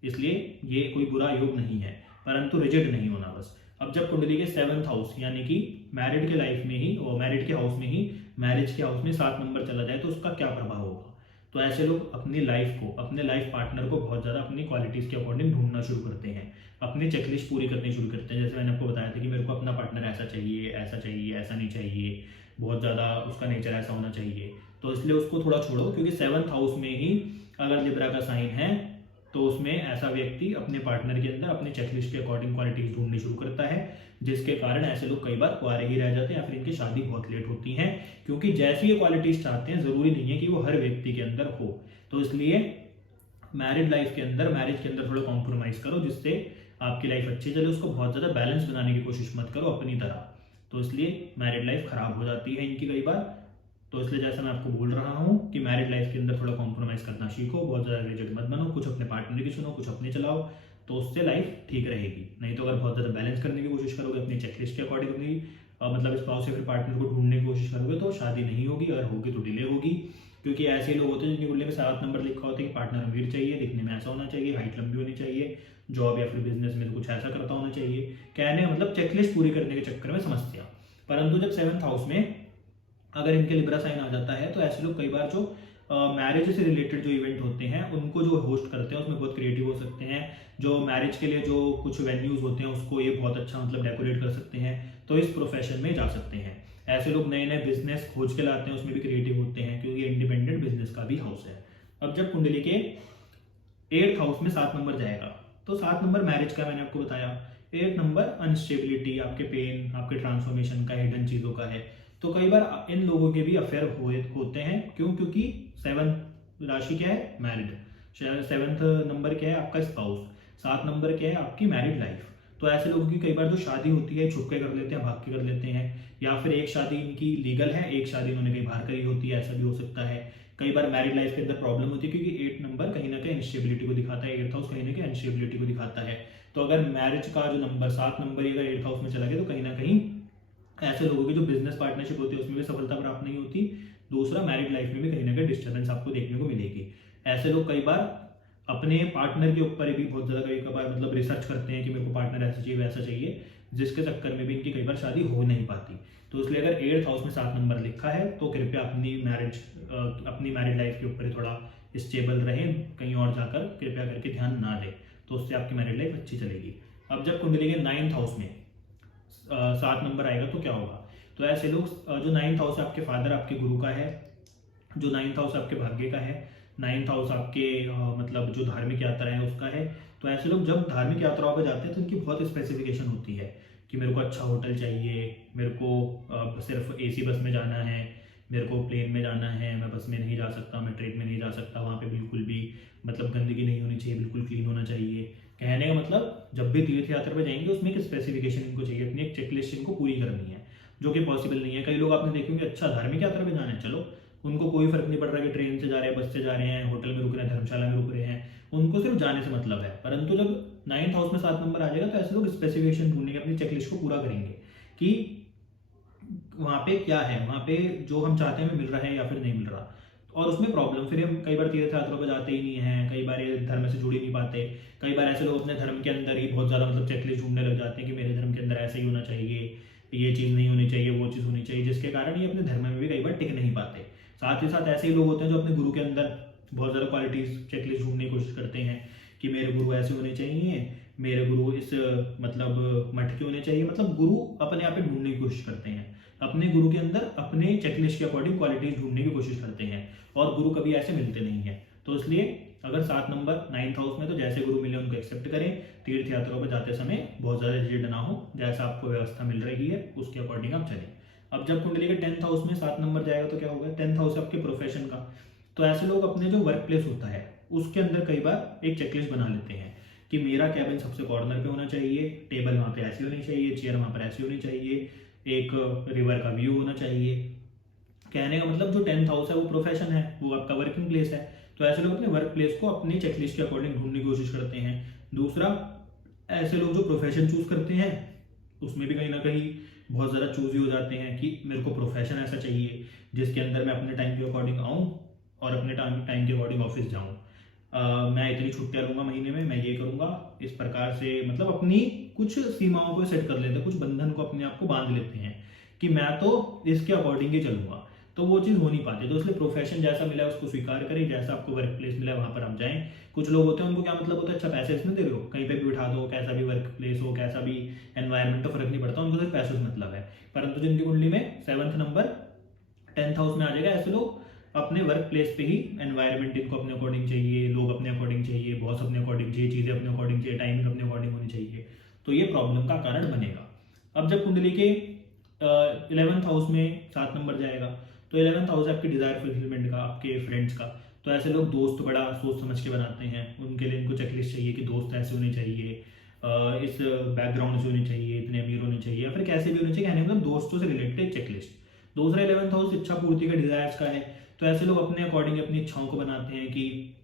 इसलिए ये कोई बुरा योग नहीं है, परंतु रिजिड नहीं होना बस। अब जब कुंडली के 7th हाउस यानी कि मैरिड के लाइफ में ही और मैरिड के हाउस में ही मैरिज के हाउस में 7 नंबर चला जाए तो उसका क्या प्रभाव होगा, तो ऐसे लोग अपनी लाइफ को, अपने लाइफ पार्टनर को बहुत ज्यादा अपनी क्वालिटीज के अकॉर्डिंग ढूंढना शुरू करते हैं, अपनी चेकलिस्ट पूरी करनी शुरू करते हैं। जैसे मैंने आपको बताया था कि मेरे को अपना पार्टनर ऐसा चाहिए, ऐसा चाहिए, ऐसा नहीं चाहिए, बहुत ज्यादा उसका नेचर ऐसा होना चाहिए। तो इसलिए उसको थोड़ा छोड़ो, क्योंकि 7th हाउस में ही अगर लिब्रा का साइन है तो उसमें ऐसा व्यक्ति अपने पार्टनर के अंदर अपने चेकलिस्ट के अकॉर्डिंग क्वालिटीज ढूंढनी शुरू करता है, जिसके कारण ऐसे लोग कई बार कुंवारे ही रह जाते हैं या फिर इनकी शादी बहुत लेट होती है, क्योंकि जैसी ये क्वालिटीज चाहते हैं जरूरी नहीं है कि वो हर व्यक्ति के अंदर हो। तो इसलिए मैरिड लाइफ के अंदर, मैरिज के अंदर थोड़ा कॉम्प्रोमाइज करो जिससे आपकी लाइफ अच्छी चले, उसको बहुत ज्यादा बैलेंस बनाने की कोशिश मत करो अपनी तरह। तो इसलिए मैरिड लाइफ खराब हो जाती है इनकी कई बार। तो इसलिए जैसा मैं आपको बोल रहा हूँ कि मैरिड लाइफ के अंदर थोड़ा कॉम्प्रोमाइज करना सीखो, बहुत ज्यादा रिजिड मत बनो, कुछ अपने पार्टनर की सुनो, कुछ अपने चलाओ, तो उससे लाइफ ठीक रहेगी। नहीं तो अगर बहुत ज्यादा बैलेंस करने की कोशिश करोगे अपनी चेकलिस्ट के अकॉर्डिंग, अपनी मतलब स्पाउस या फिर पार्टनर को ढूंढने की कोशिश करोगे तो शादी नहीं होगी, अगर होगी तो डिले होगी। क्योंकि ऐसे लोग होते हैं जिनकी कुंडली में 7 नंबर लिखा होता है कि पार्टनर अमीर चाहिए, दिखने में ऐसा होना चाहिए, हाइट लंबी होनी चाहिए, जॉब या फिर बिजनेस में कुछ ऐसा करता होना चाहिए, कहने मतलब चेकलिस्ट पूरी करने के चक्कर में समस्या। परंतु जब 7th हाउस में अगर इनके लिब्रा साइन आ जाता है तो ऐसे लोग कई बार जो मैरिज से रिलेटेड जो इवेंट होते हैं उनको जो होस्ट करते हैं उसमें बहुत क्रिएटिव हो सकते हैं। जो मैरिज के लिए जो कुछ वेन्यूज होते हैं उसको ये बहुत अच्छा मतलब डेकोरेट कर सकते हैं, तो इस प्रोफेशन में जा सकते हैं। ऐसे लोग नए नए बिजनेस खोज के लाते हैं, उसमें भी क्रिएटिव होते हैं क्योंकि इंडिपेंडेंट बिजनेस का भी हाउस है। अब जब कुंडली के 8th हाउस में 7 नंबर जाएगा, तो 7 नंबर मैरिज का मैंने आपको बताया, 8 नंबर अनस्टेबिलिटी, आपके पेन, आपके ट्रांसफॉर्मेशन का, हिडन चीजों का है। तो कई बार इन लोगों के भी अफेयर होते हैं, क्यों? क्योंकि 7th राशि क्या है? मैरिड। 7th नंबर क्या है? आपका स्पाउस। 7 नंबर क्या है? आपकी मैरिड लाइफ। तो ऐसे लोगों की कई बार जो शादी होती है छुप के कर लेते हैं, भाग के कर लेते हैं, या फिर एक शादी इनकी लीगल है, एक शादी इन्होंने कहीं बाहर करी होती है, ऐसा भी हो सकता है। कई बार मैरिड लाइफ के अंदर प्रॉब्लम होती है क्योंकि 8 नंबर कहीं ना कहीं इंस्टेबिलिटी को दिखाता है, 8th हाउस कहीं ना कहीं इंस्टेबिलिटी को दिखाता है। तो अगर मैरिज का जो नंबर 7 नंबर ही अगर 8th हाउस में चला गया तो कहीं ना कहीं ऐसे लोगों की जो बिजनेस पार्टनरशिप होती है उसमें भी सफलता प्राप्त नहीं होती। दूसरा, मैरिड लाइफ में भी कहीं ना कहीं डिस्टर्बेंस आपको देखने को मिलेगी। ऐसे लोग कई बार अपने पार्टनर के ऊपर भी बहुत ज्यादा कई बार मतलब रिसर्च करते हैं कि मेरे को पार्टनर ऐसा चाहिए वैसा चाहिए, जिसके चक्कर में भी इनकी कई बार शादी हो नहीं पाती। तो इसलिए अगर 8th हाउस में 7 नंबर लिखा है तो कृपया अपनी मैरिड लाइफ के ऊपर थोड़ा स्टेबल रहें, कहीं और जाकर कृपया करके ध्यान ना दें, तो उससे आपकी मैरिड लाइफ अच्छी चलेगी। अब जब कुंडली के 9th हाउस में 7 नंबर आएगा तो क्या होगा? तो ऐसे लोग जो 9th हाउस आपके फादर, आपके गुरु का है, जो 9th हाउस आपके भाग्य का है, 9th हाउस आपके मतलब जो धार्मिक यात्रा है उसका है। तो ऐसे लोग जब धार्मिक यात्राओं पर जाते हैं तो उनकी बहुत स्पेसिफिकेशन होती है कि मेरे को अच्छा होटल चाहिए, मेरे को सिर्फ AC बस में जाना है, मेरे को प्लेन में जाना है, मैं बस में नहीं जा सकता, मैं ट्रेन में नहीं जा सकता, वहाँ पे बिल्कुल भी मतलब गंदगी नहीं होनी चाहिए, बिल्कुल क्लीन होना चाहिए। कहने का मतलब जब भी तीर्थ यात्रा पर जाएंगे उसमें एक स्पेसिफिकेशन इनको चाहिए, अपनी एक चेकलिस्ट इनको पूरी करनी है, जो कि पॉसिबल नहीं है। कई लोग आपने देखे होंगे अच्छा धार्मिक यात्रा पे जाना है, चलो उनको कोई फर्क नहीं पड़ रहा कि ट्रेन से जा रहे हैं, बस से जा रहे हैं, होटल में रुक रहे हैं, धर्मशाला में रुक रहे हैं, उनको सिर्फ जाने से मतलब है। परंतु जब 9th हाउस में 7 नंबर आ जाएगा तो ऐसे लोग स्पेसिफिकेशन ढूंढेंगे, अपनी चेकलिस्ट को पूरा करेंगे कि वहाँ पे क्या है, वहाँ पे जो हम चाहते हैं मिल रहा है या फिर नहीं मिल रहा। और उसमें प्रॉब्लम, फिर हम कई बार तीर्थ यात्रा पर जाते ही नहीं हैं, कई बार ये धर्म से जुड़ ही नहीं पाते। कई बार ऐसे लोग अपने धर्म के अंदर ही बहुत ज़्यादा मतलब चेकलिस्ट ढूंढने लग जाते हैं कि मेरे धर्म के अंदर ऐसा ही होना चाहिए, ये चीज़ नहीं होनी चाहिए, वो चीज़ होनी चाहिए, जिसके कारण ये अपने धर्म में भी कई बार टिक नहीं पाते। साथ ही साथ ऐसे ही लोग होते हैं जो अपने गुरु के अंदर बहुत ज़्यादा क्वालिटीज चेकलिस्ट ढूंढने की कोशिश करते हैं कि मेरे गुरु ऐसे होने चाहिए, मेरे गुरु इस मतलब मठ के होने चाहिए, मतलब गुरु अपने आप पे ढूंढने की कोशिश करते हैं, अपने गुरु के अंदर अपने चेकलिस्ट के अकॉर्डिंग क्वालिटीज ढूंढने की कोशिश करते हैं, और गुरु कभी ऐसे मिलते नहीं है। तो इसलिए अगर 7 नंबर 9th हाउस में, तो जैसे गुरु मिले उनको एक्सेप्ट करें। तीर्थ यात्राओं पर जाते समय बहुत ज़्यादा रिजिड ना हो, जैसा आपको व्यवस्था मिल रही है उसके अकॉर्डिंग आप चलें। अब जब कुंडली के 10th हाउस में 7 नंबर जाएगा तो क्या होगा? 10th हाउस आपके प्रोफेशन का। तो ऐसे लोग अपने जो वर्क प्लेस होता है उसके अंदर कई बार एक चेकलिस्ट बना लेते हैं कि मेरा कैबिन सबसे कॉर्नर पे होना चाहिए, टेबल वहाँ पे ऐसी होनी चाहिए, चेयर वहाँ पर ऐसी होनी चाहिए, एक रिवर का व्यू होना चाहिए। कहने का मतलब जो 10th हाउस है वो प्रोफेशन है, वो आपका वर्किंग प्लेस है। तो ऐसे लोग अपने वर्क प्लेस को अपनी चेकलिस्ट के अकॉर्डिंग ढूंढने की कोशिश करते हैं। दूसरा, ऐसे लोग जो प्रोफेशन चूज करते हैं उसमें भी कहीं ना कहीं बहुत ज़्यादा चूजी हो जाते हैं कि मेरे को प्रोफेशन ऐसा चाहिए जिसके अंदर मैं अपने टाइम के अकॉर्डिंग आऊँ और अपने टाइम के अकॉर्डिंग ऑफिस जाऊँ, मैं इतनी छुट्टियां लूंगा महीने में, मैं ये करूंगा, इस प्रकार से मतलब अपनी कुछ सीमाओं को सेट कर लेते हैं, कुछ बंधन को अपने आप को बांध लेते हैं कि मैं तो इसके अकॉर्डिंग ही चलूंगा। तो वो चीज़ हो नहीं पाती। तो इसलिए प्रोफेशन जैसा मिला है उसको स्वीकार करें, जैसा आपको वर्क प्लेस मिला है वहां पर आप जाएं। कुछ लोग होते हैं उनको क्या मतलब होता है, अच्छा पैसे इसमें दे रहे हो, कहीं पे भी बिठा दो, कैसा भी वर्क प्लेस हो, कैसा भी एनवायरमेंट, तो फर्क नहीं पड़ता, उनको सिर्फ पैसों से मतलब है। परंतु जिनकी कुंडली में 7th नंबर 10th हाउस में आ जाएगा, ऐसे लोग अपने वर्क प्लेस पे ही एनवायरनमेंट इनको अपने अकॉर्डिंग चाहिए, लोग अपने अकॉर्डिंग चाहिए, बॉस अपने अकॉर्डिंग चाहिए, चीज़ें अपने अकॉर्डिंग चाहिए, टाइमिंग अपने अकॉर्डिंग होनी चाहिए। तो ये प्रॉब्लम का कारण बनेगा। अब जब कुंडली के 11th हाउस में 7 नंबर जाएगा तो 11th हाउस आपके डिजायर फुलफिलमेंट का, आपके फ्रेंड्स का। तो ऐसे लोग दोस्त बड़ा सोच समझ के बनाते हैं, उनके लिए इनको चेकलिस्ट चाहिए कि दोस्त ऐसे होने चाहिए, इस बैकग्राउंड से होने चाहिए, इतने अमीर होने चाहिए, या फिर कैसे भी होने चाहिए, कहने मतलब दोस्तों से रिलेटेड चेकलिस्ट। दूसरा 11th हाउस इच्छा पूर्ति का, डिजायर्स का है। तो ऐसे लोग अपने अकॉर्डिंग अपनी इच्छाओं को बनाते हैं कि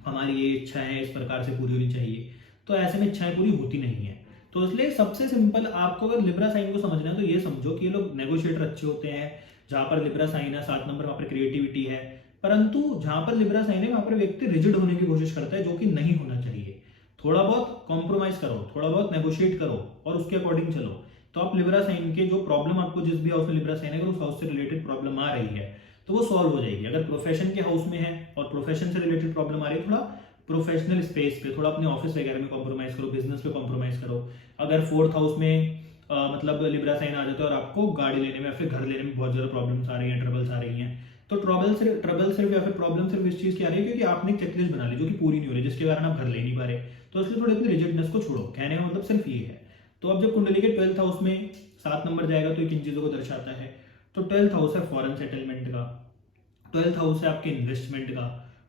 हमारी ये इच्छा है इस प्रकार से पूरी होनी चाहिए। तो ऐसे में इच्छाएं पूरी होती नहीं है। तो इसलिए सबसे सिंपल, आपको अगर लिब्रा साइन को समझना है तो ये समझो कि ये लोग नेगोशिएटर अच्छे होते हैं। जहां पर लिब्रा साइन है 7 नंबर, वहां पर क्रिएटिविटी है। परंतु जहां पर लिब्रा साइन है वहां पर व्यक्ति रिजिड होने की कोशिश करता है, जो कि नहीं होना चाहिए। थोड़ा बहुत कॉम्प्रोमाइज करो, थोड़ा बहुत नेगोशिएट करो और उसके अकॉर्डिंग चलो। तो आप लिब्रा साइन के जो प्रॉब्लम, आपको जिस भी हाउस में लिब्रा साइन है अगर उस हाउस से रिलेटेड प्रॉब्लम आ रही है तो वो सॉल्व हो जाएगी। अगर प्रोफेशन के हाउस में है और प्रोफेशन से रिलेटेड प्रॉब्लम आ रही है, थोड़ा प्रोफेशनल स्पेस पे, थोड़ा अपने ऑफिस वगैरह में कॉम्प्रोमाइज करो, बिजनेस पे कॉम्प्रोमाइज करो। अगर फोर्थ हाउस में मतलब लिब्रा साइन आ जाता है और आपको गाड़ी लेने में या फिर घर लेने में बहुत ज्यादा प्रॉब्लम्स आ रही हैं, ट्रबल्स आ रही हैं, तो ट्रबल सिर्फ या फिर प्रॉब्लम सिर्फ इस चीज की आ रही है क्योंकि आपने एक चेकलिस्ट बना ली जो कि पूरी नहीं हो रही, जिसके कारण आप घर ले नहीं पा रहे। तो इसलिए थोड़ी अपनी रिजिडनेस को छोड़ो, कहने का मतलब सिर्फ ये है। तो अब जब कुंडली के 12th हाउस में 7 नंबर जाएगा तो ये किन चीजों को दर्शाता है? तो 12th हाउस है फॉरेन सेटलमेंट का, 12th हाउस है आपके इन्वेस्टमेंट का,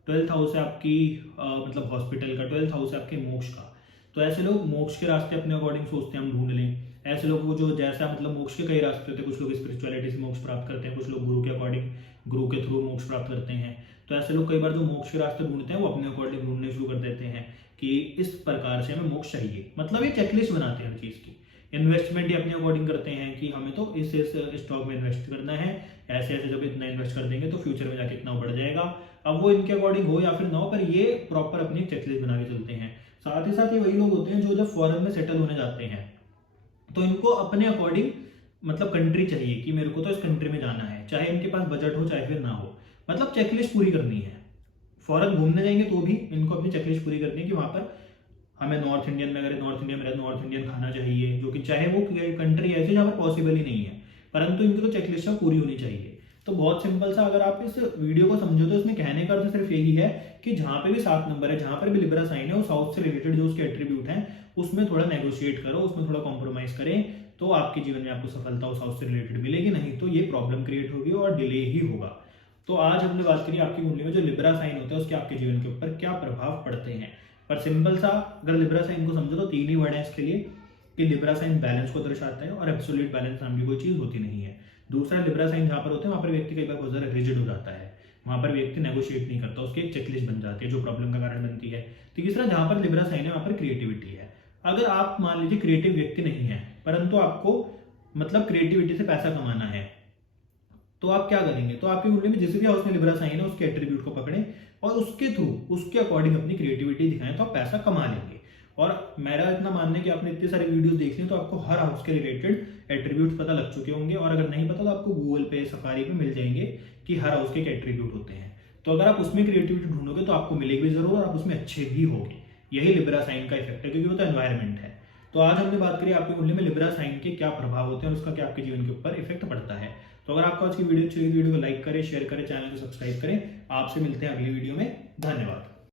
12th हाउस है आपकी मतलब हॉस्पिटल का, 12th हाउस है आपके मोक्ष का। तो ऐसे लोग मोक्ष के रास्ते अपने अकॉर्डिंग सोचते हैं हम ढूंढ लें। ऐसे लोगों को जो जैसा मतलब मोक्ष के कई रास्ते होते हैं, कुछ लोग स्पिरिचुअलिटी से मोक्ष प्राप्त करते हैं, कुछ लोग गुरु के अकॉर्डिंग गुरु के थ्रू मोक्ष प्राप्त करते हैं। तो ऐसे लोग कई बार जो मोक्ष के रास्ते ढूंढते हैं वो अपने अकॉर्डिंग ढूंढने शुरू कर देते हैं कि इस प्रकार से हमें मोक्ष चाहिए, मतलब ये चेकलिस्ट बनाते हैं हर चीज की। इन्वेस्टमेंट ही अपने अकॉर्डिंग करते हैं कि हमें तो इस स्टॉक में इन्वेस्ट करना है, ऐसे ऐसे जब इतना इन्वेस्ट कर देंगे तो फ्यूचर में जाके इतना बढ़ जाएगा। अब वो इनके अकॉर्डिंग हो या फिर ना हो, पर ये प्रॉपर अपनी चेकलिस्ट बना के चलते हैं। साथ ही साथ ये वही लोग होते हैं जो जब फॉरेन में सेटल होने जाते हैं तो इनको अपने अकॉर्डिंग मतलब कंट्री चाहिए कि मेरे को तो इस कंट्री में जाना है, चाहे इनके पास बजट हो चाहे फिर ना हो, मतलब चेकलिस्ट पूरी करनी है। फॉरेन घूमने जाएंगे तो भी इनको अपनी चेकलिस्ट पूरी करनी है कि वहां पर हमें नॉर्थ इंडियन में, अगर नॉर्थ इंडिया में रहे नॉर्थ इंडियन खाना चाहिए, जो कि चाहे वो कंट्री ऐसी जहाँ पर पॉसिबल ही नहीं है, परंतु इनकी तो चेकलिस्ट पूरी होनी चाहिए। तो बहुत सिंपल सा अगर आप इस वीडियो को समझो तो इसमें कहने का अर्थ सिर्फ यही है कि जहां पे भी 7 नंबर है, जहां पर भी लिब्रा साइन है, वो साउथ से रिलेटेड जो उसके एट्रीब्यूट हैं उसमें थोड़ा नेगोशिएट करो, उसमें थोड़ा कॉम्प्रोमाइज करें, तो आपके जीवन में आपको सफलता उस साउथ से रिलेटेड मिलेगी, नहीं तो ये प्रॉब्लम क्रिएट होगी और डिले ही होगा। तो आज हमने बात करी आपकी कुंडली में जो लिब्रा साइन होता है उसके आपके जीवन के ऊपर क्या प्रभाव पड़ते हैं। पर सिंपल सा अगर लिब्रा साइन को समझो तो 3 ही वर्ड है इसके लिए कि लिब्रा साइन बैलेंस को दर्शाता है और एब्सोल्यूट बैलेंस नाम की कोई चीज होती नहीं है। दूसरा, लिब्रा साइन जहां पर होते हैं वहां पर व्यक्ति कई बार बहुत ज्यादा रिजिड हो जाता है, वहां पर व्यक्ति नेगोशिएट नहीं करता, उसकी एक चेकलिस्ट बन जाती है जो प्रॉब्लम का कारण बनती है। तीसरा, जहां पर लिब्रा साइन है वहां पर क्रिएटिविटी है। अगर आप मान लीजिए क्रिएटिव व्यक्ति नहीं है परंतु आपको मतलब क्रिएटिविटी से पैसा कमाना है, तो आप क्या करेंगे? तो आपकी कुंडली में जिस भी हाउस में लिब्रा साइन है उसके एट्रीब्यूट को पकड़ें और उसके थ्रू उसके अकॉर्डिंग अपनी क्रिएटिविटी दिखाएं, तो आप पैसा कमा लेंगे। और मेरा इतना मानना है कि आपने इतने सारे वीडियोस देख लिए तो आपको हर हाउस के रिलेटेड एट्रीब्यूट्स पता लग चुके होंगे, और अगर नहीं पता तो आपको गूगल पे, सफारी पे मिल जाएंगे कि हर हाउस के एट्रीब्यूट होते हैं। तो अगर आप उसमें क्रिएटिविटी ढूंढोगे तो आपको मिलेगी भी जरूर और आप उसमें अच्छे भी होंगे। यही लिब्रा साइन का इफेक्ट है, क्योंकि वो तो एनवायरमेंट है। तो आज हमने बात करी आपकी कुंडली में लिब्रा साइन के क्या प्रभाव होते हैं और उसका क्या आपके जीवन के ऊपर इफेक्ट पड़ता है। तो अगर आपको आज की वीडियो अच्छी लगी, वीडियो को लाइक करें, शेयर करें, चैनल को सब्सक्राइब करें। आपसे मिलते हैं अगली वीडियो में। धन्यवाद।